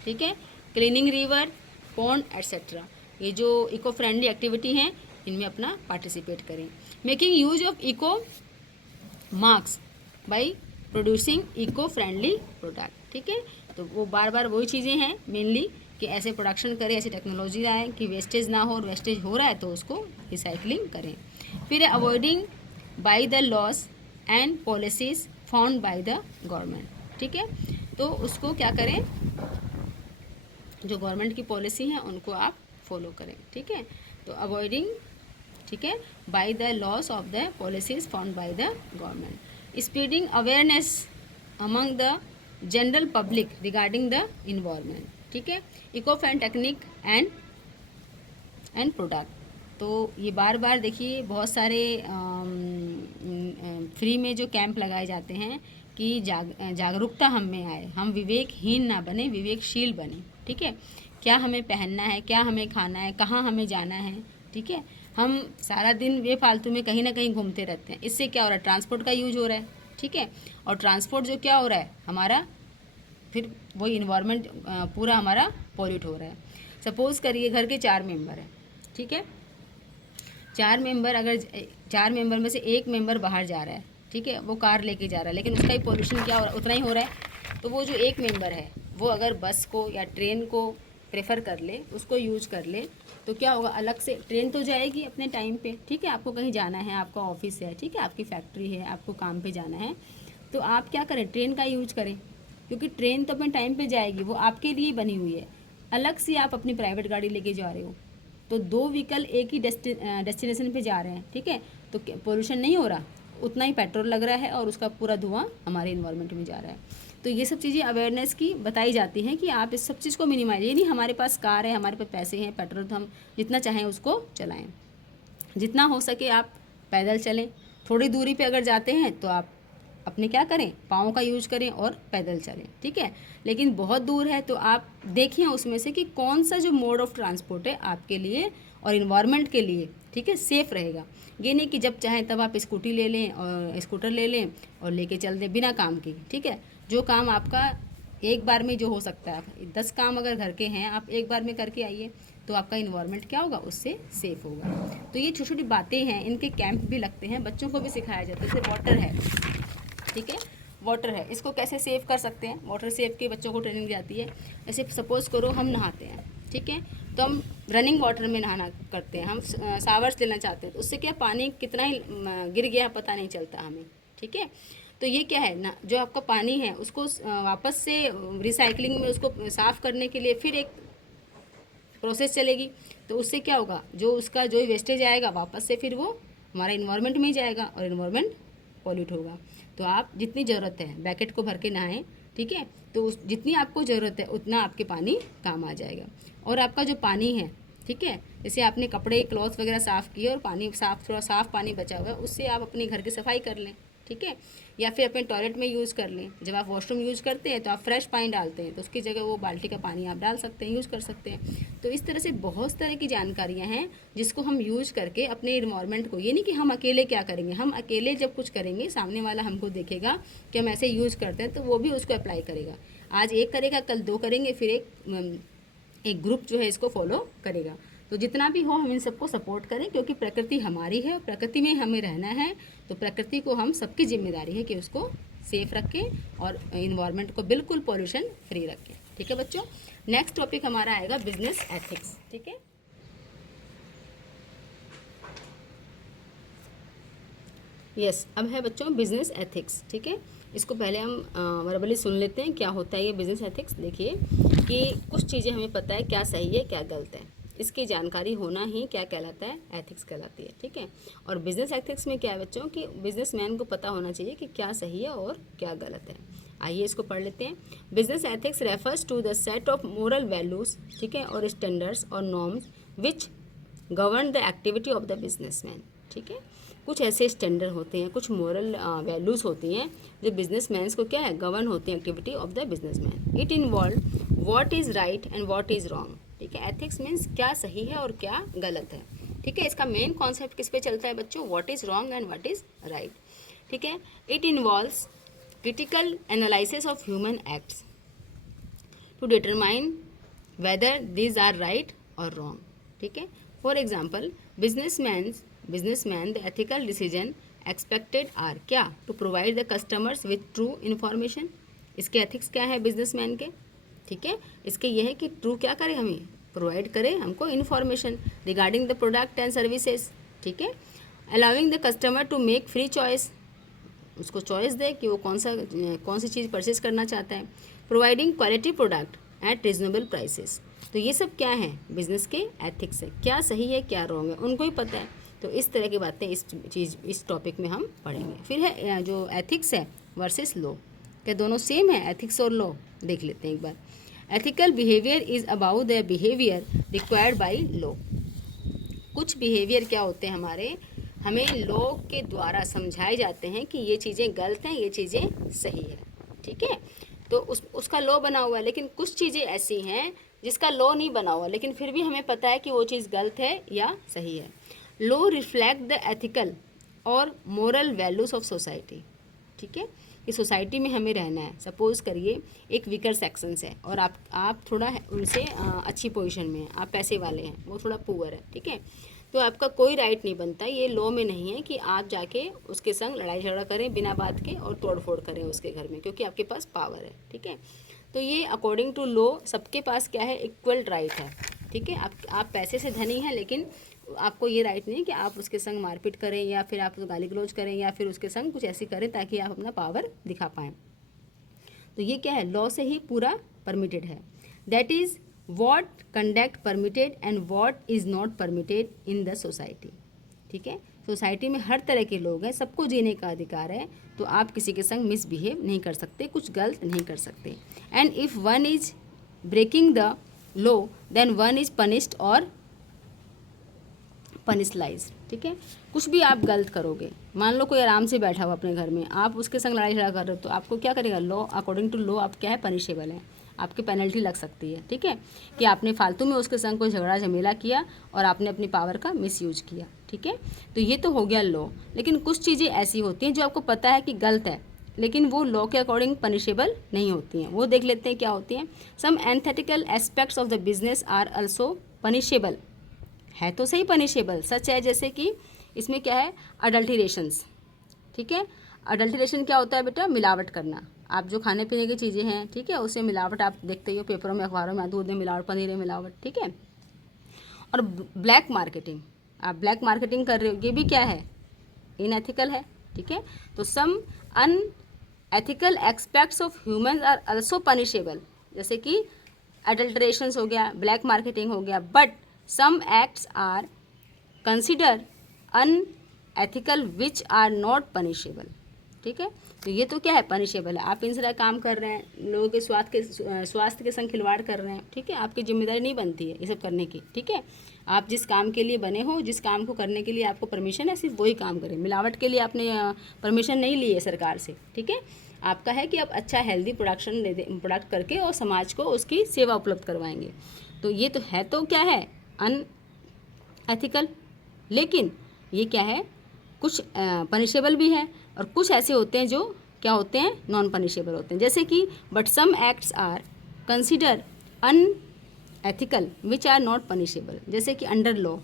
ठीक है, क्लीनिंग रिवर, पॉन्ड एट्सेट्रा, ये जो इको फ्रेंडली एक्टिविटी हैं इनमें अपना पार्टिसिपेट करें। Making use of eco marks by producing eco friendly product, ठीक है, तो वो बार बार वही चीज़ें हैं मेनली कि ऐसे प्रोडक्शन करें, ऐसी टेक्नोलॉजी आए कि वेस्टेज ना हो, और वेस्टेज हो रहा है तो उसको रिसाइकलिंग करें। फिर avoiding bye the loss and policies found by the government, ठीक है, तो उसको क्या करें, जो गवर्नमेंट की पॉलिसी हैं उनको आप फॉलो करें, ठीक है, तो अवॉइडिंग, ठीक है, by the laws of the policies found by the government. Spreading awareness among the general public regarding the environment, ठीक है, eco friend technique and product, तो ये बार बार देखिए बहुत सारे फ्री में जो कैंप लगाए जाते हैं कि जागरूकता हम में आए, हम विवेकहीन ना बने, विवेकशील बने, ठीक है, क्या हमें पहनना है, क्या हमें खाना है, कहाँ हमें जाना है, ठीक है, हम सारा दिन बेफालतू में कहीं ना कहीं घूमते रहते हैं, इससे क्या हो रहा है, ट्रांसपोर्ट का यूज हो रहा है, ठीक है, और ट्रांसपोर्ट जो क्या हो रहा है हमारा, फिर वही इन्वायरमेंट पूरा हमारा पॉल्यूट हो रहा है। सपोज़ करिए घर के 4 मेंबर हैं, ठीक है, 4 मेंबर, अगर 4 मेंबर में से एक मेंबर बाहर जा रहा है, ठीक है, वो कार लेके जा रहा है, लेकिन उसका ही पॉल्यूशन क्या हो रहा है, उतना ही हो रहा है, तो वो जो एक मेंबर है वो अगर बस को या ट्रेन को प्रेफर कर ले, उसको यूज कर ले, तो क्या होगा, अलग से ट्रेन तो जाएगी अपने टाइम पे, ठीक है, आपको कहीं जाना है, आपका ऑफिस है, ठीक है, आपकी फैक्ट्री है, आपको काम पे जाना है, तो आप क्या करें, ट्रेन का यूज करें, क्योंकि ट्रेन तो अपने टाइम पे जाएगी, वो आपके लिए बनी हुई है। अलग से आप अपनी प्राइवेट गाड़ी लेके जा रहे हो, तो दो व्हीकल एक ही डेस्टिनेशन पे जा रहे हैं, ठीक है, तो पोल्यूशन नहीं हो रहा, उतना ही पेट्रोल लग रहा है और उसका पूरा धुआं हमारे इन्वायरमेंट में जा रहा है। तो ये सब चीज़ें अवेयरनेस की बताई जाती हैं कि आप इस सब चीज़ को मिनिमाइज, ये नहीं हमारे पास कार है, हमारे पास पैसे हैं, पेट्रोल तो हम जितना चाहें उसको चलाएं, जितना हो सके आप पैदल चलें। थोड़ी दूरी पे अगर जाते हैं तो आप अपने क्या करें, पाँव का यूज करें और पैदल चलें, ठीक है। लेकिन बहुत दूर है तो आप देखें उसमें से कि कौन सा जो मोड ऑफ ट्रांसपोर्ट है आपके लिए और इन्वायरमेंट के लिए, ठीक है, सेफ़ रहेगा। ये नहीं कि जब चाहें तब आप स्कूटी ले लें और स्कूटर ले लें और लेके चल दें बिना काम के, ठीक है। जो काम आपका एक बार में जो हो सकता है, 10 काम अगर घर के हैं आप एक बार में करके आइए, तो आपका इन्वायरमेंट क्या होगा, उससे सेफ़ होगा। तो ये छोटी छोटी बातें हैं, इनके कैंप भी लगते हैं, बच्चों को भी सिखाया जाता है। जैसे वाटर है, ठीक है, वाटर है, इसको कैसे सेव कर सकते हैं, वाटर सेव के बच्चों को ट्रेनिंग दी जाती है। ऐसे सपोज़ करो हम नहाते हैं, ठीक है, तो हम रनिंग वाटर में नहाना करते हैं, हम शावर्स लेना चाहते हैं, तो उससे क्या पानी कितना ही गिर गया पता नहीं चलता हमें, ठीक है। तो ये क्या है ना, जो आपका पानी है उसको वापस से रिसाइकलिंग में उसको साफ़ करने के लिए फिर एक प्रोसेस चलेगी, तो उससे क्या होगा, जो उसका जो वेस्टेज आएगा वापस से फिर वो हमारे इन्वायरमेंट में ही जाएगा और इन्वायरमेंट पॉल्यूट होगा। तो आप जितनी ज़रूरत है बैकेट को भर के नहाएं, ठीक है, तो उस जितनी आपको ज़रूरत है उतना आपके पानी काम आ जाएगा। और आपका जो पानी है, ठीक है, जैसे आपने कपड़े क्लॉथ वगैरह साफ़ किए और पानी साफ़, थोड़ा साफ़ पानी बचा हुआ है, उससे आप अपने घर की सफाई कर लें, ठीक है, या फिर अपने टॉयलेट में यूज़ कर लें। जब आप वॉशरूम यूज़ करते हैं तो आप फ्रेश पानी डालते हैं, तो उसकी जगह वो बाल्टी का पानी आप डाल सकते हैं, यूज़ कर सकते हैं। तो इस तरह से बहुत तरह की जानकारियाँ हैं जिसको हम यूज़ करके अपने इन्वायरमेंट को, ये नहीं कि हम अकेले क्या करेंगे, हम अकेले जब कुछ करेंगे सामने वाला हमको देखेगा कि हम ऐसे यूज़ करते हैं, तो वो भी उसको अप्लाई करेगा। आज एक करेगा, कल दो करेंगे, फिर एक ग्रुप जो है इसको फॉलो करेगा। तो जितना भी हो हम इन सबको सपोर्ट करें, क्योंकि प्रकृति हमारी है और प्रकृति में हमें रहना है। तो प्रकृति को हम सबकी जिम्मेदारी है कि उसको सेफ रखें और इन्वायरमेंट को बिल्कुल पॉल्यूशन फ्री रखें, ठीक है बच्चों। नेक्स्ट टॉपिक हमारा आएगा बिजनेस एथिक्स, ठीक है। यस, अब है बच्चों बिजनेस एथिक्स, ठीक है। इसको पहले हम वर्बली सुन लेते हैं क्या होता है ये बिजनेस एथिक्स। देखिए कि कुछ चीज़ें हमें पता है क्या सही है क्या गलत है, इसकी जानकारी होना ही क्या कहलाता है, एथिक्स कहलाती है, ठीक है। और बिजनेस एथिक्स में क्या है बच्चों कि बिजनेसमैन को पता होना चाहिए कि क्या सही है और क्या गलत है। आइए इसको पढ़ लेते हैं। Business ethics refers to the set of moral values, ठीक है, और स्टैंडर्ड्स और norms which govern the activity of the businessman, ठीक है। कुछ ऐसे स्टैंडर्ड होते हैं, कुछ मोरल वैल्यूज़ होती हैं जो बिजनेसमैन्स को क्या है, गवर्न होती हैं activity of the businessman. It involve what is right and what is wrong, ठीक है। एथिक्स मीन्स क्या सही है और क्या गलत है, ठीक है। इसका मेन कॉन्सेप्ट किस पे चलता है बच्चों, what is wrong and what is right, ठीक है। It involves critical analysis of human acts to determine whether these are right और रॉन्ग, ठीक है। For example businessman the ethical decision expected are क्या, to provide the customers with true information। इसके ethics क्या है businessman के, ठीक है। इसके ये है कि ट्रू क्या करे, हमें प्रोवाइड करे हमको information regarding the product and services, ठीक है। Allowing the customer to make free choice, उसको चॉइस दे कि वो कौन सी चीज़ परचेज करना चाहता है। Providing quality product at reasonable prices. तो ये सब क्या है, बिजनेस के एथिक्स है, क्या सही है क्या रॉन्ग है उनको ही पता है। तो इस तरह की बातें इस टॉपिक में हम पढ़ेंगे। फिर है जो एथिक्स है वर्सेस लॉ, क्या दोनों सेम है, एथिक्स और लॉ देख लेते हैं एक बार। Ethical behaviour is about the behaviour required by law. कुछ बिहेवियर क्या होते हैं हमारे, हमें लॉ के द्वारा समझाए जाते हैं कि ये चीज़ें गलत हैं, ये चीज़ें सही है, ठीक है। तो उसका लॉ बना हुआ है, लेकिन कुछ चीज़ें ऐसी हैं जिसका लॉ नहीं बना हुआ, लेकिन फिर भी हमें पता है कि वो चीज़ गलत है या सही है। लॉ रिफ्लेक्ट द एथिकल और मोरल वैल्यूज़ ऑफ सोसाइटी, ठीक है, कि सोसाइटी में हमें रहना है। सपोज़ करिए एक वीकर सेक्शंस है और आप थोड़ा उनसे अच्छी पोजीशन में हैं, आप पैसे वाले हैं, वो थोड़ा पुअर है, ठीक है। तो आपका कोई राइट नहीं बनता, ये लॉ में नहीं है कि आप जाके उसके संग लड़ाई झगड़ा करें बिना बात के और तोड़ फोड़ करें उसके घर में, क्योंकि आपके पास पावर है, ठीक है। तो ये अकॉर्डिंग टू लॉ सबके पास क्या है, इक्वल राइट है, ठीक है। आप पैसे से धनी हैं, लेकिन आपको ये राइट नहीं कि आप उसके संग मारपीट करें या फिर आप गाली गलौज करें या फिर उसके संग कुछ ऐसी करें ताकि आप अपना पावर दिखा पाएँ। तो ये क्या है, लॉ से ही पूरा परमिटेड है। That is what conduct permitted and what is not permitted in the society, ठीक है। सोसाइटी में हर तरह के लोग हैं, सबको जीने का अधिकार है, तो आप किसी के संग मिसबिहेव नहीं कर सकते, कुछ गलत नहीं कर सकते। And if one is breaking the law then one is punished और पनिशलाइज, ठीक है। कुछ भी आप गलत करोगे, मान लो कोई आराम से बैठा हुआ अपने घर में, आप उसके संग लड़ाई झगड़ा कर रहे हो, तो आपको क्या करेगा, लॉ अकॉर्डिंग टू लॉ आप क्या है, पनिशेबल है, आपकी पेनल्टी लग सकती है, ठीक है, कि आपने फालतू में उसके संग कोई झगड़ा झमेला किया और आपने अपनी पावर का मिसयूज किया, ठीक है। तो ये तो हो गया लॉ। लेकिन कुछ चीज़ें ऐसी होती हैं जो आपको पता है कि गलत है, लेकिन वो लॉ के अकॉर्डिंग पनिशेबल नहीं होती हैं। वो देख लेते हैं क्या होती हैं। Some unethical aspects of the business are also punishable, है तो सही पनिशेबल, सच है। जैसे कि इसमें क्या है, अडल्ट्रेशंस, ठीक है। अडल्ट्रेशन क्या होता है बेटा, मिलावट करना। आप जो खाने पीने की चीज़ें हैं, ठीक है, उससे मिलावट आप देखते ही हो, पेपरों में, अखबारों में, दूध में मिलावट, पनीर में मिलावट, ठीक है। और ब्लैक मार्केटिंग, आप ब्लैक मार्केटिंग कर रहे हो, ये भी क्या है, इनएथिकल है, ठीक है। तो some unethical aspects of humans are also punishable, जैसे कि अडल्ट्रेशंस हो गया, ब्लैक मार्केटिंग हो गया, but some acts are consider unethical which are not punishable, ठीक है। तो ये तो क्या है, पनिशेबल है। आप इन तरह काम कर रहे हैं, लोगों के स्वास्थ्य के संग खिलवाड़ कर रहे हैं, ठीक है, आपकी जिम्मेदारी नहीं बनती है ये सब करने की, ठीक है। आप जिस काम के लिए बने हो, जिस काम को करने के लिए आपको परमिशन है, सिर्फ वही काम करें। मिलावट के लिए आपने परमिशन नहीं ली है सरकार से, ठीक है। आपका है कि आप अच्छा हेल्दी प्रोडक्ट करके और समाज को उसकी सेवा उपलब्ध करवाएंगे। तो ये तो है, तो क्या है, अनएथिकल। लेकिन ये क्या है, कुछ पनिशेबल भी है और कुछ ऐसे होते हैं जो क्या होते हैं, नॉन पनिशेबल होते हैं। जैसे कि but some acts are consider unethical which are not punishable, जैसे कि अंडर लॉ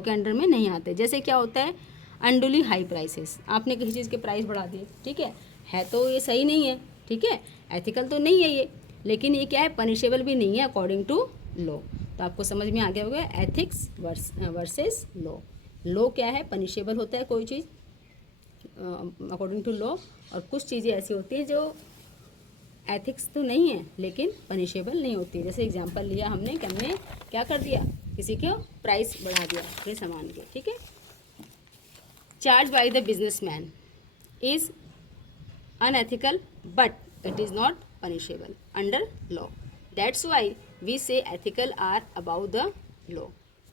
के अंडर में नहीं आते। जैसे क्या होता है, अनडुली हाई प्राइसेस, आपने किसी चीज़ के प्राइस बढ़ा दिए, ठीक है तो ये सही नहीं है, ठीक है, एथिकल तो नहीं है ये, लेकिन ये क्या है, पनिशेबल भी नहीं है अकॉर्डिंग टू लॉ। तो आपको समझ में आ गया होगा, एथिक्स वर्सेस लॉ। लॉ क्या है, पनिशेबल होता है कोई चीज़ अकॉर्डिंग टू लॉ, और कुछ चीज़ें ऐसी होती हैं जो एथिक्स तो नहीं है लेकिन पनिशेबल नहीं होती। जैसे एग्जांपल लिया हमने कि हमने क्या कर दिया, किसी को प्राइस बढ़ा दिया अपने सामान के, ठीक है। Charge by the businessman is unethical but it is not punishable under law, that's why we say ethical are above the law,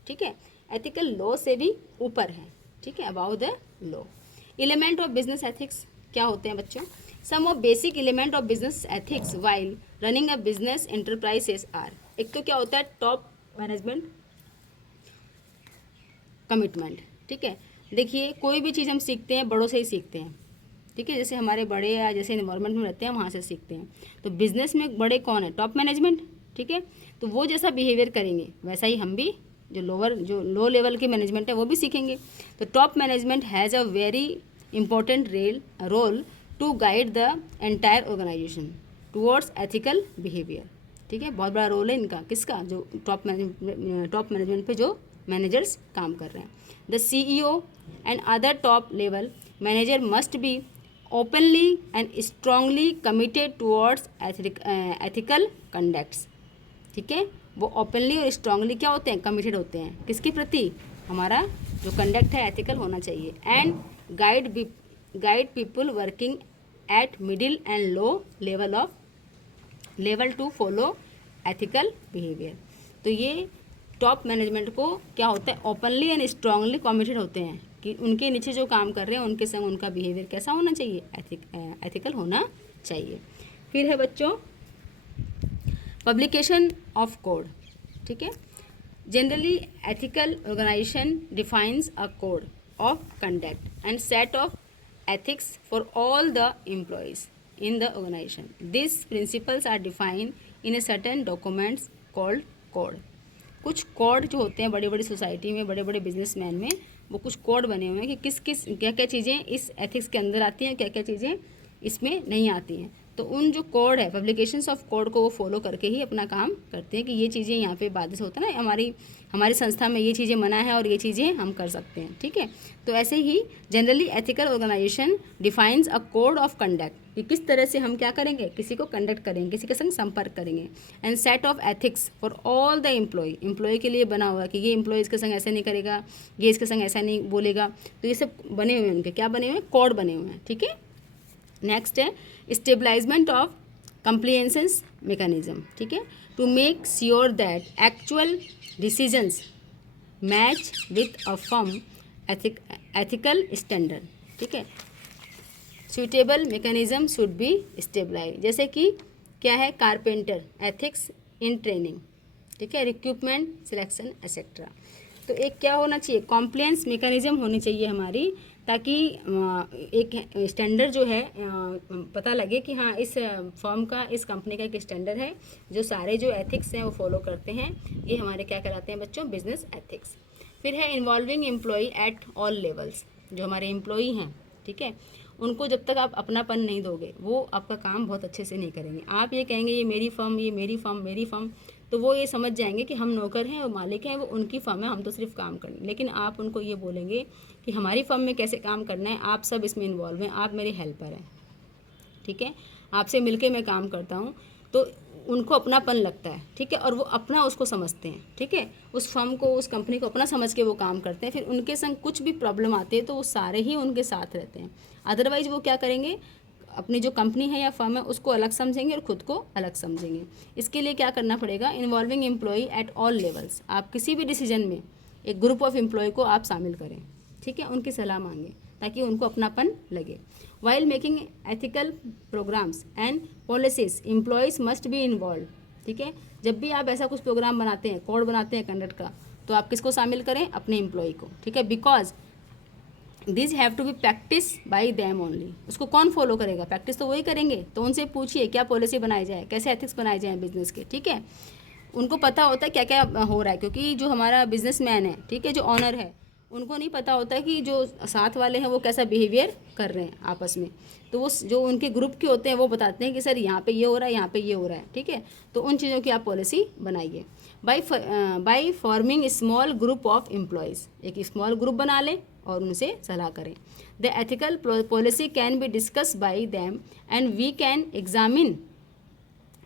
ठीक है। एथिकल लॉ से भी ऊपर है, ठीक है, above the law. Element of business ethics क्या होते हैं बच्चों, some of basic element of business ethics while running a business enterprises are. एक तो क्या होता है, टॉप मैनेजमेंट कमिटमेंट, ठीक है। देखिए कोई भी चीज़ हम सीखते हैं बड़ों से ही सीखते हैं, ठीक है, जैसे हमारे बड़े या जैसे इन्वायरमेंट में रहते हैं वहाँ से सीखते हैं। तो बिजनेस में बड़े कौन है, टॉप मैनेजमेंट, ठीक है। तो वो जैसा बिहेवियर करेंगे वैसा ही हम भी जो लो लेवल के मैनेजमेंट है वो भी सीखेंगे। तो top management has a very important role to guide the entire organisation towards ethical behaviour, ठीक है। बहुत बड़ा रोल है इनका, किसका, जो टॉप मैनेजमेंट पे जो मैनेजर्स काम कर रहे हैं। The CEO and other top level manager must be openly and strongly committed towards ethical conducts, ठीक है। वो ओपनली और स्ट्रांगली क्या होते हैं, कमिटेड होते हैं किसके प्रति, हमारा जो कंडक्ट है एथिकल होना चाहिए। And guide people working at middle and low level to follow ethical behaviour. तो ये टॉप मैनेजमेंट को क्या होता है, ओपनली एंड स्ट्रांगली कमिटेड होते हैं कि उनके नीचे जो काम कर रहे हैं उनके संग उनका बिहेवियर कैसा होना चाहिए, एथिकल होना चाहिए। फिर है बच्चों पब्लिकेशन ऑफ कोड, ठीक है। Generally ethical organisation defines a code of conduct and set of ethics for all the employees in the organization. These principles are defined in a certain documents called code. कुछ code जो होते हैं बड़ी बड़ी society में, बड़े बड़े businessman में, वो कुछ कोड बने हुए हैं कि किस किस क्या क्या चीज़ें इस एथिक्स के अंदर आती हैं, क्या क्या चीज़ें इसमें नहीं आती हैं। तो उन जो कोड है, पब्लिकेशंस ऑफ कोड को वो फॉलो करके ही अपना काम करते हैं कि ये चीज़ें यहाँ पे बाधित होता है ना, हमारी संस्था में ये चीज़ें मना है और ये चीज़ें हम कर सकते हैं, ठीक है। तो ऐसे ही generally ethical organisation defines a code of conduct, कि किस तरह से हम क्या करेंगे, किसी को कंडक्ट करेंगे, किसी के संग संपर्क करेंगे, and set of ethics for all the employ के लिए बना हुआ है कि ये एम्प्लॉय इसके संग ऐसे नहीं करेगा, ये इसके संग ऐसा नहीं बोलेगा। तो ये सब बने हुए हैं, उनके क्या बने हुए हैं, कोड बने हुए हैं, ठीक है। नेक्स्ट है स्टेबलाइजमेंट ऑफ कंप्लियंसेंस मैकेनिज्म, ठीक है, to make sure that actual decisions match with a firm ethical standard, ठीक है। Suitable mechanism should be stabilise, जैसे कि क्या है, कारपेंटर एथिक्स इन ट्रेनिंग, ठीक है, रिक्रूटमेंट सिलेक्शन एक्सेट्रा। तो एक क्या होना चाहिए, कॉम्प्लायंस मैकेनिज्म होनी चाहिए हमारी, ताकि एक स्टैंडर्ड जो है पता लगे कि हाँ इस फर्म का, इस कंपनी का एक स्टैंडर्ड है, जो सारे जो एथिक्स हैं वो फॉलो करते हैं, ये हमारे क्या कहलाते हैं बच्चों, बिजनेस एथिक्स। फिर है involving employ at all levels, जो हमारे एम्प्लॉई हैं, ठीक है, उनको जब तक आप अपनापन नहीं दोगे वो आपका काम बहुत अच्छे से नहीं करेंगे। आप ये कहेंगे ये मेरी फर्म, ये मेरी फर्म, मेरी फर्म, तो वो ये समझ जाएंगे कि हम नौकर हैं और मालिक हैं, वो उनकी फर्म है, हम तो सिर्फ काम करना। लेकिन आप उनको ये बोलेंगे कि हमारी फर्म में कैसे काम करना है, आप सब इसमें इन्वॉल्व हैं, आप मेरे हेल्पर हैं, ठीक है, आपसे मिलके मैं काम करता हूँ, तो उनको अपनापन लगता है, ठीक है, और वो अपना उसको समझते हैं, ठीक है, उस फर्म को, उस कंपनी को अपना समझ के वो काम करते हैं। फिर उनके संग कुछ भी प्रॉब्लम आती है तो वो सारे ही उनके साथ रहते हैं। अदरवाइज वो क्या करेंगे, अपनी जो कंपनी है या फर्म है उसको अलग समझेंगे और खुद को अलग समझेंगे। इसके लिए क्या करना पड़ेगा, involving employ at all levels, आप किसी भी डिसीजन में एक ग्रुप ऑफ एम्प्लॉय को आप शामिल करें, ठीक है, उनकी सलाह मांगें ताकि उनको अपनापन लगे। While making ethical programmes and policies employees must be involve, ठीक है, जब भी आप ऐसा कुछ प्रोग्राम बनाते हैं, कोड बनाते हैं कंडक्ट का, तो आप किसको शामिल करें, अपने एम्प्लॉय को, ठीक है, because this have to be practice by them only. उसको कौन फॉलो करेगा, प्रैक्टिस तो वही करेंगे, तो उनसे पूछिए क्या पॉलिसी बनाई जाए, कैसे एथिक्स बनाए जाए बिजनेस के, ठीक है, उनको पता होता है क्या क्या हो रहा है, क्योंकि जो हमारा बिजनेसमैन है, ठीक है, जो ऑनर है, उनको नहीं पता होता कि जो साथ वाले हैं वो कैसा बिहेवियर कर रहे हैं आपस में, तो वो जो उनके ग्रुप के होते हैं वो बताते हैं कि सर यहाँ पे ये हो रहा है, यहाँ पे ये हो रहा है, ठीक है, तो उन चीज़ों की आप पॉलिसी बनाइए। By forming small group of employees, एक स्मॉल ग्रुप बना लें और उनसे सलाह करें। The ethical policy can be discuss by them and we can examine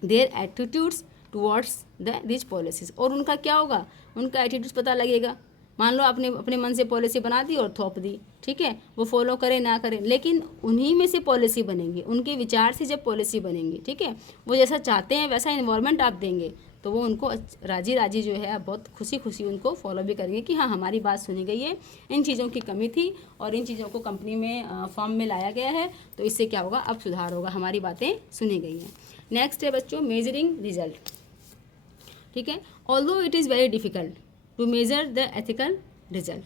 their attitudes towards this policies. और उनका क्या होगा, उनका एटीट्यूड्स पता लगेगा। मान लो आपने अपने मन से पॉलिसी बना दी और थोप दी, ठीक है, वो फॉलो करें ना करें, लेकिन उन्हीं में से पॉलिसी बनेगी, उनके विचार से जब पॉलिसी बनेगी, ठीक है, वो जैसा चाहते हैं वैसा इन्वायरमेंट आप देंगे, तो वो उनको राजी राजी जो है बहुत खुशी खुशी उनको फॉलो भी करेंगे कि हाँ हमारी बात सुनी गई है, इन चीज़ों की कमी थी और इन चीज़ों को कंपनी में फॉर्म में लाया गया है, तो इससे क्या होगा, अब सुधार होगा, हमारी बातें सुनी गई हैं। नेक्स्ट है बच्चों मेजरिंग रिजल्ट, ठीक है, although it is very difficult to measure the ethical result,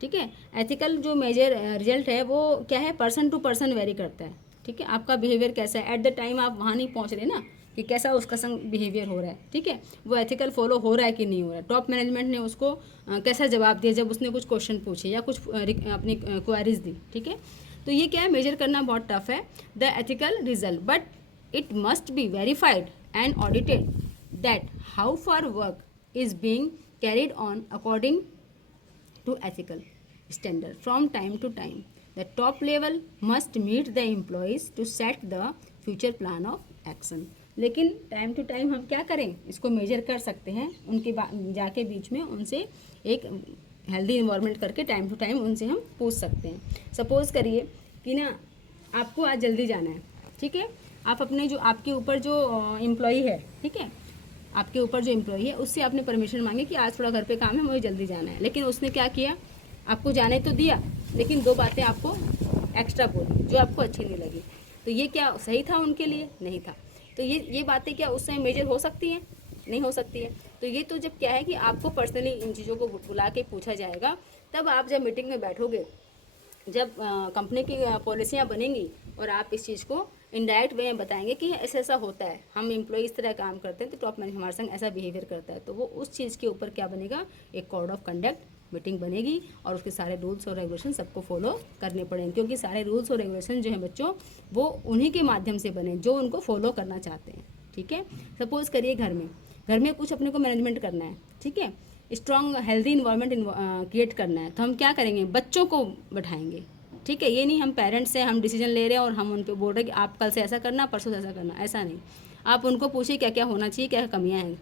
ठीक है, एथिकल जो मेजर रिजल्ट है वो क्या है, पर्सन टू पर्सन वेरी करता है, ठीक है, आपका बिहेवियर कैसा है, एट द टाइम आप वहाँ नहीं पहुँच रहे ना कि कैसा उसका संग बिहेवियर हो रहा है, ठीक है, वो एथिकल फॉलो हो रहा है कि नहीं हो रहा है, टॉप मैनेजमेंट ने उसको कैसा जवाब दिया जब उसने कुछ क्वेश्चन पूछे या कुछ अपनी क्वारीज दी, ठीक है, तो ये क्या है, मेजर करना बहुत टफ है the ethical result, but it must be verified and audited that how far work is being carried on according to ethical standard from time to time. The top level must meet the employees to set the future plan of action. लेकिन time to time हम क्या करें, इसको major कर सकते हैं, उनके जाके बीच में उनसे एक हेल्दी इन्वायरमेंट करके टाइम टू टाइम उनसे हम पूछ सकते हैं। सपोज़ करिए कि ना आपको आज जल्दी जाना है, ठीक है, आप अपने जो आपके ऊपर जो एम्प्लॉई है, ठीक है, आपके ऊपर जो एम्प्लॉई है उससे आपने परमिशन मांगी कि आज थोड़ा घर पे काम है, मुझे जल्दी जाना है, लेकिन उसने क्या किया, आपको जाने तो दिया लेकिन दो बातें आपको एक्स्ट्रा बोली जो आपको अच्छी नहीं लगी, तो ये क्या सही था उनके लिए, नहीं था, तो ये बातें क्या उस समय मेजर हो सकती हैं, नहीं हो सकती है। तो ये तो जब क्या है कि आपको पर्सनली इन चीज़ों को बुला के पूछा जाएगा, तब आप जब मीटिंग में बैठोगे, जब कंपनी की पॉलिसियाँ बनेंगी और आप इस चीज़ को इनडायरेक्ट वे में बताएंगे कि ऐसा ऐसा होता है, हम एम्प्लॉय इस तरह काम करते हैं, तो टॉप मैनेजमेंट हमारे संग ऐसा बिहेवियर करता है, तो वो उस चीज़ के ऊपर क्या बनेगा, एक कोड ऑफ कंडक्ट मीटिंग बनेगी और उसके सारे रूल्स और रेगुलेशन सबको फॉलो करने पड़ेंगे, क्योंकि सारे रूल्स और रेगुलेशन जो हैं बच्चों वो उन्हीं के माध्यम से बने जो उनको फॉलो करना चाहते हैं। ठीक है, सपोज़ करिए घर में कुछ अपने को मैनेजमेंट करना है, ठीक है, स्ट्रॉन्ग हेल्दी इन्वायरमेंट क्रिएट करना है, तो हम क्या करेंगे, बच्चों को बैठाएंगे। ठीक है, ये नहीं हम पेरेंट्स से हम डिसीजन ले रहे हैं और हम उन पर बोल रहे हैं कि आप कल से ऐसा करना, परसों से ऐसा करना, ऐसा नहीं। आप उनको पूछिए क्या क्या होना चाहिए, क्या कमियाँ हैं,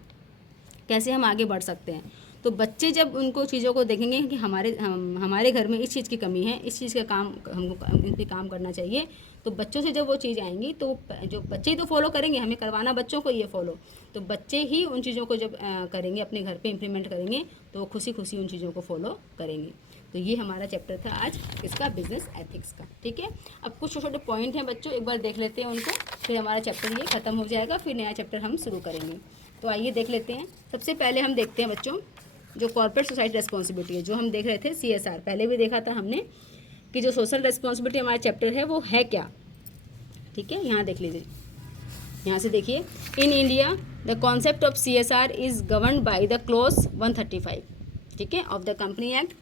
कैसे हम आगे बढ़ सकते हैं। तो बच्चे जब उनको चीज़ों को देखेंगे कि हमारे घर में इस चीज़ की कमी है, इस चीज़ का काम हमको इन पर काम करना चाहिए, तो बच्चों से जब वो चीज़ आएंगी तो जो बच्चे ही तो फॉलो करेंगे, हमें करवाना बच्चों को ये फॉलो, तो बच्चे ही उन चीज़ों को जब करेंगे, अपने घर पे इम्प्लीमेंट करेंगे, तो वो खुशी खुशी उन चीज़ों को फॉलो करेंगे। तो ये हमारा चैप्टर था आज इसका, बिजनेस एथिक्स का। ठीक है, अब कुछ छोटे छोटे पॉइंट हैं बच्चों, एक बार देख लेते हैं उनको, फिर हमारा चैप्टर ये ख़त्म हो जाएगा, फिर नया चैप्टर हम शुरू करेंगे। तो आइए देख लेते हैं। सबसे पहले हम देखते हैं बच्चों जो कॉर्पोरेट सोसाइटी रेस्पॉन्सिबिलिटी है, जो हम देख रहे थे CSR, पहले भी देखा था हमने कि जो सोशल रेस्पॉन्सिबिलिटी हमारा चैप्टर है वो है क्या। ठीक है, यहाँ देख लीजिए, यहाँ से देखिए, in India the concept of CSR is governed by the clause 135, ठीक है, of the company act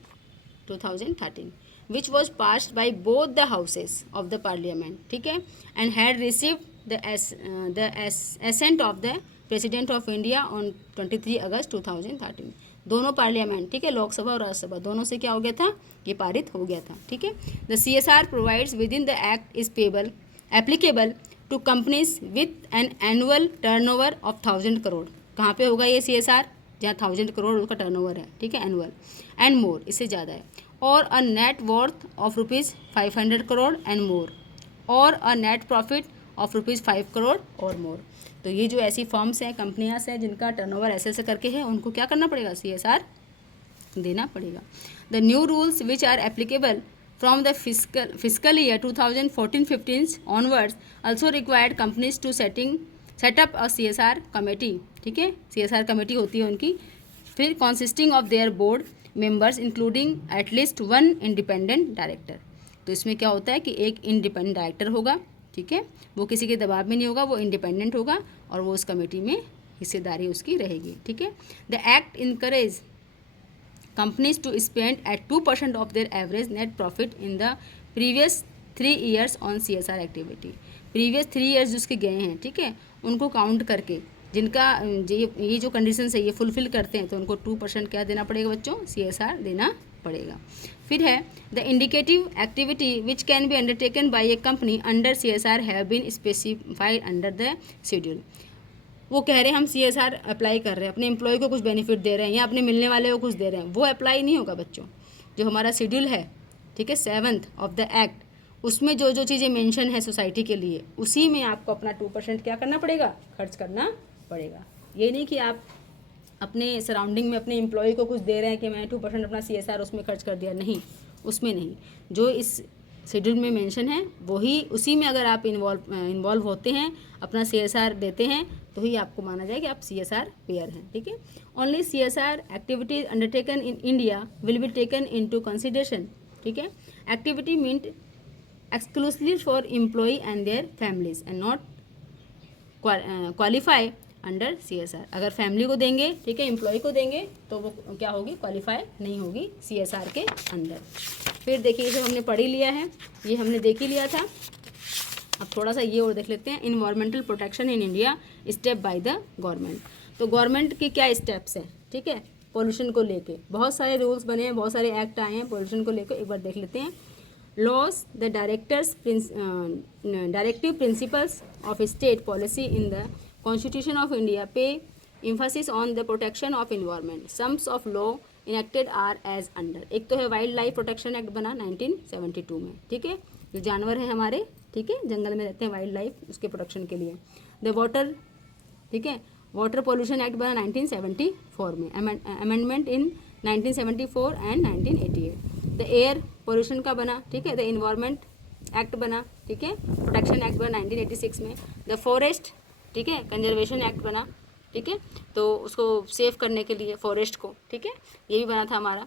2013, which was passed by both the houses of the parliament, ठीक है, and had received the assent of the president of India on 23 अगस्त 2013। दोनों parliament, ठीक है, लोकसभा और राज्यसभा दोनों से क्या हो गया था, ये पारित हो गया था। ठीक है, the CSR provides with in the act is payable applicable to companies with an annual turnover of 1000 crore. कहाँ पे होगा ये CSR, जहाँ 1000 करोड़ उसका टर्नओवर है, ठीक है, एनुअल, एंड मोर, इससे ज़्यादा है, और a net worth of ₹500 crore and more, और a net profit of ₹5 crore और मोर। तो ये जो ऐसी फर्म्स हैं, कंपनियाँ हैं जिनका टर्नओवर ऐसे करके है, उनको क्या करना पड़ेगा, CSR देना पड़ेगा। The new rules which are applicable from the physical year 2014-15 onwards also required companies to set up a CSR committee. ठीक है, CSR कमेटी होती है उनकी, फिर consisting of their board members including at least 1 independent director. तो इसमें क्या होता है कि एक इंडिपेंडेंट डायरेक्टर होगा, ठीक है, वो किसी के दबाव में नहीं होगा, वो इंडिपेंडेंट होगा और वो उस कमेटी में हिस्सेदारी उसकी रहेगी। ठीक है, the act encourage companies to spend at 2% of their average net profit in the previous 3 years on CSR activity. Previous 3 years जिसके गए हैं, ठीक है, उनको काउंट करके जिनका ये जो कंडीशंस है ये फुलफिल करते हैं, तो उनको 2% क्या देना पड़ेगा बच्चों, CSR देना पड़ेगा। फिर है the indicative activity which can be undertaken by a company under CSR have been specified under the schedule. वो कह रहे हैं हम CSR अप्लाई कर रहे हैं, अपने एम्प्लॉय को कुछ बेनिफिट दे रहे हैं या अपने मिलने वाले को कुछ दे रहे हैं, वो अप्लाई नहीं होगा बच्चों। जो हमारा शेड्यूल है, ठीक है, 7th ऑफ द एक्ट, उसमें जो जो चीज़ें मेंशन है सोसाइटी के लिए, उसी में आपको अपना 2% क्या करना पड़ेगा, खर्च करना पड़ेगा। ये नहीं कि आप अपने सराउंडिंग में अपने एम्प्लॉय को कुछ दे रहे हैं कि मैं 2% अपना CSR उसमें खर्च कर दिया, नहीं, उसमें नहीं। जो इस शेड्यूल में मेंशन है वही, उसी में अगर आप इन्वॉल्व होते हैं, अपना CSR देते हैं, तो ही आपको माना जाए कि आप CSR पेयर हैं। ठीक है, only CSR activities undertaken in India will be taken into consideration. ठीक है, activity meant exclusively for employ and their families and not qualify under CSR। अगर फैमिली को देंगे, ठीक है, एम्प्लॉय को देंगे, तो वो क्या होगी, क्वालिफाई नहीं होगी CSR के अंदर। फिर देखिए, ये जो हमने पढ़ ही लिया है, ये हमने देख ही लिया था। अब थोड़ा सा ये और देख लेते हैं, environmental protection in India step by the government. तो गवर्नमेंट के क्या स्टेप्स हैं, ठीक है, पोल्यूशन को लेके बहुत सारे रूल्स बने हैं, बहुत सारे एक्ट आए हैं पोल्यूशन को लेकर, एक बार देख लेते हैं। Laws the directive principles of state policy in the constitution of India pay emphasis on the protection of environment. Sums of law enacted are as under. एक तो है वाइल्ड लाइफ प्रोटेक्शन एक्ट बना 1972 में, ठीक है, जो जानवर हैं हमारे, ठीक है, जंगल में रहते हैं, वाइल्ड लाइफ, उसके प्रोटेक्शन के लिए। द वाटर, ठीक है, वाटर पोल्यूशन एक्ट बना 1974 में, amendment in 1974 and 1988। The air pollution का बना, ठीक है, द इन्वायरमेंट एक्ट बना, ठीक है, प्रोटेक्शन एक्ट बना 1986 में। द फॉरेस्ट, ठीक है, कंजर्वेशन एक्ट बना, ठीक है, तो उसको सेव करने के लिए फॉरेस्ट को, ठीक है, ये भी बना था हमारा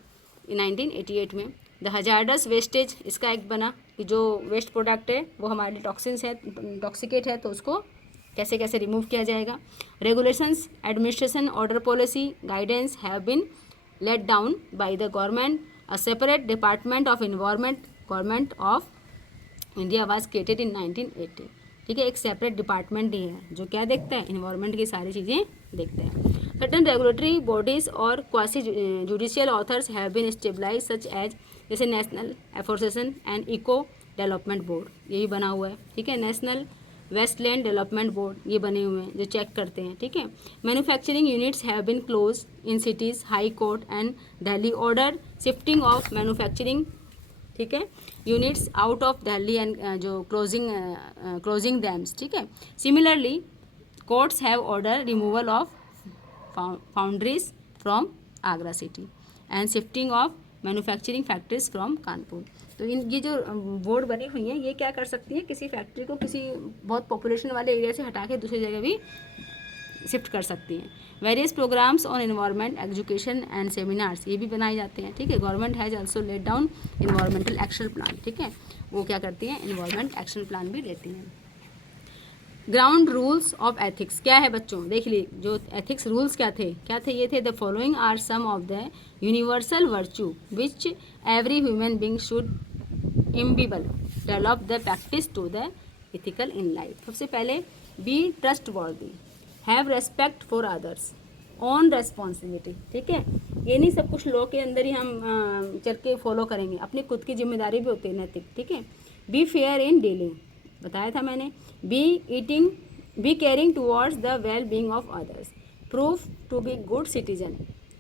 1988 में। द हजार्डस वेस्टेज, इसका एक्ट बना कि जो वेस्ट प्रोडक्ट है वो हमारे टॉक्सिन्स है, टॉक्सिकेट है, तो उसको कैसे कैसे रिमूव किया जाएगा। Regulations, administration, order policy, guidance have been let down by the government, a separate department of environment government of India was created in 1980। ठीक है, एक सेपरेट डिपार्टमेंट ही है जो क्या देखता है, इन्वायरमेंट की सारी चीज़ें देखता है। सर्टन रेगुलेटरी बॉडीज और quasi judicial authorities have been established such as, जैसे national afforestation and eco development board, यही बना हुआ है। ठीक है, नेशनल वेस्टलैंड डेवलपमेंट बोर्ड, ये बने हुए हैं जो चेक करते हैं। ठीक है, manufacturing units have been close in cities, high court and Delhi order shifting of manufacturing, ठीक है, units out of Delhi and जो क्लोजिंग दैम्स। ठीक है, similarly courts have order removal of foundries from Agra city and shifting of manufacturing factories from Kanpur. तो इन ये जो board बनी हुई हैं ये क्या कर सकती हैं, किसी फैक्ट्री को किसी बहुत पॉपुलेशन वाले एरिया से हटा के दूसरी जगह भी शिफ्ट कर सकती हैं। Various programmes on environment education and seminars, ये भी बनाए जाते हैं। ठीक है, government has also let down environmental action plan. ठीक है, वो क्या करती हैं, इन्वायरमेंट एक्शन प्लान भी लेती हैं। ग्राउंड रूल्स ऑफ एथिक्स क्या है बच्चों, देख ली जो एथिक्स रूल्स क्या थे ये थे, the following are some of the universal virtue which every human being should imbibe, develop the practice to the ethical in life. सबसे पहले be trustworthy, have respect for others, own responsibility. ठीक है, ये नहीं सब कुछ law के अंदर ही हम चल के फॉलो करेंगे, अपनी खुद की जिम्मेदारी भी होती है नैतिक। ठीक है, बी फेयर इन डीलिंग, बताया था मैंने, be caring towards the well being of others, proof to be good citizen,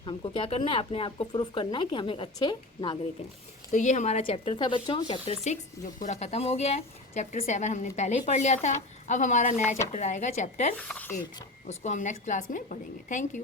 हमको क्या करना है, अपने आप को प्रूफ करना है कि हम एक अच्छे नागरिक हैं। तो ये हमारा चैप्टर था बच्चों, चैप्टर 6 जो पूरा ख़त्म हो गया है। चैप्टर 7 हमने पहले ही पढ़ लिया था, अब हमारा नया चैप्टर आएगा चैप्टर 8, उसको हम नेक्स्ट क्लास में पढ़ेंगे। Thank you.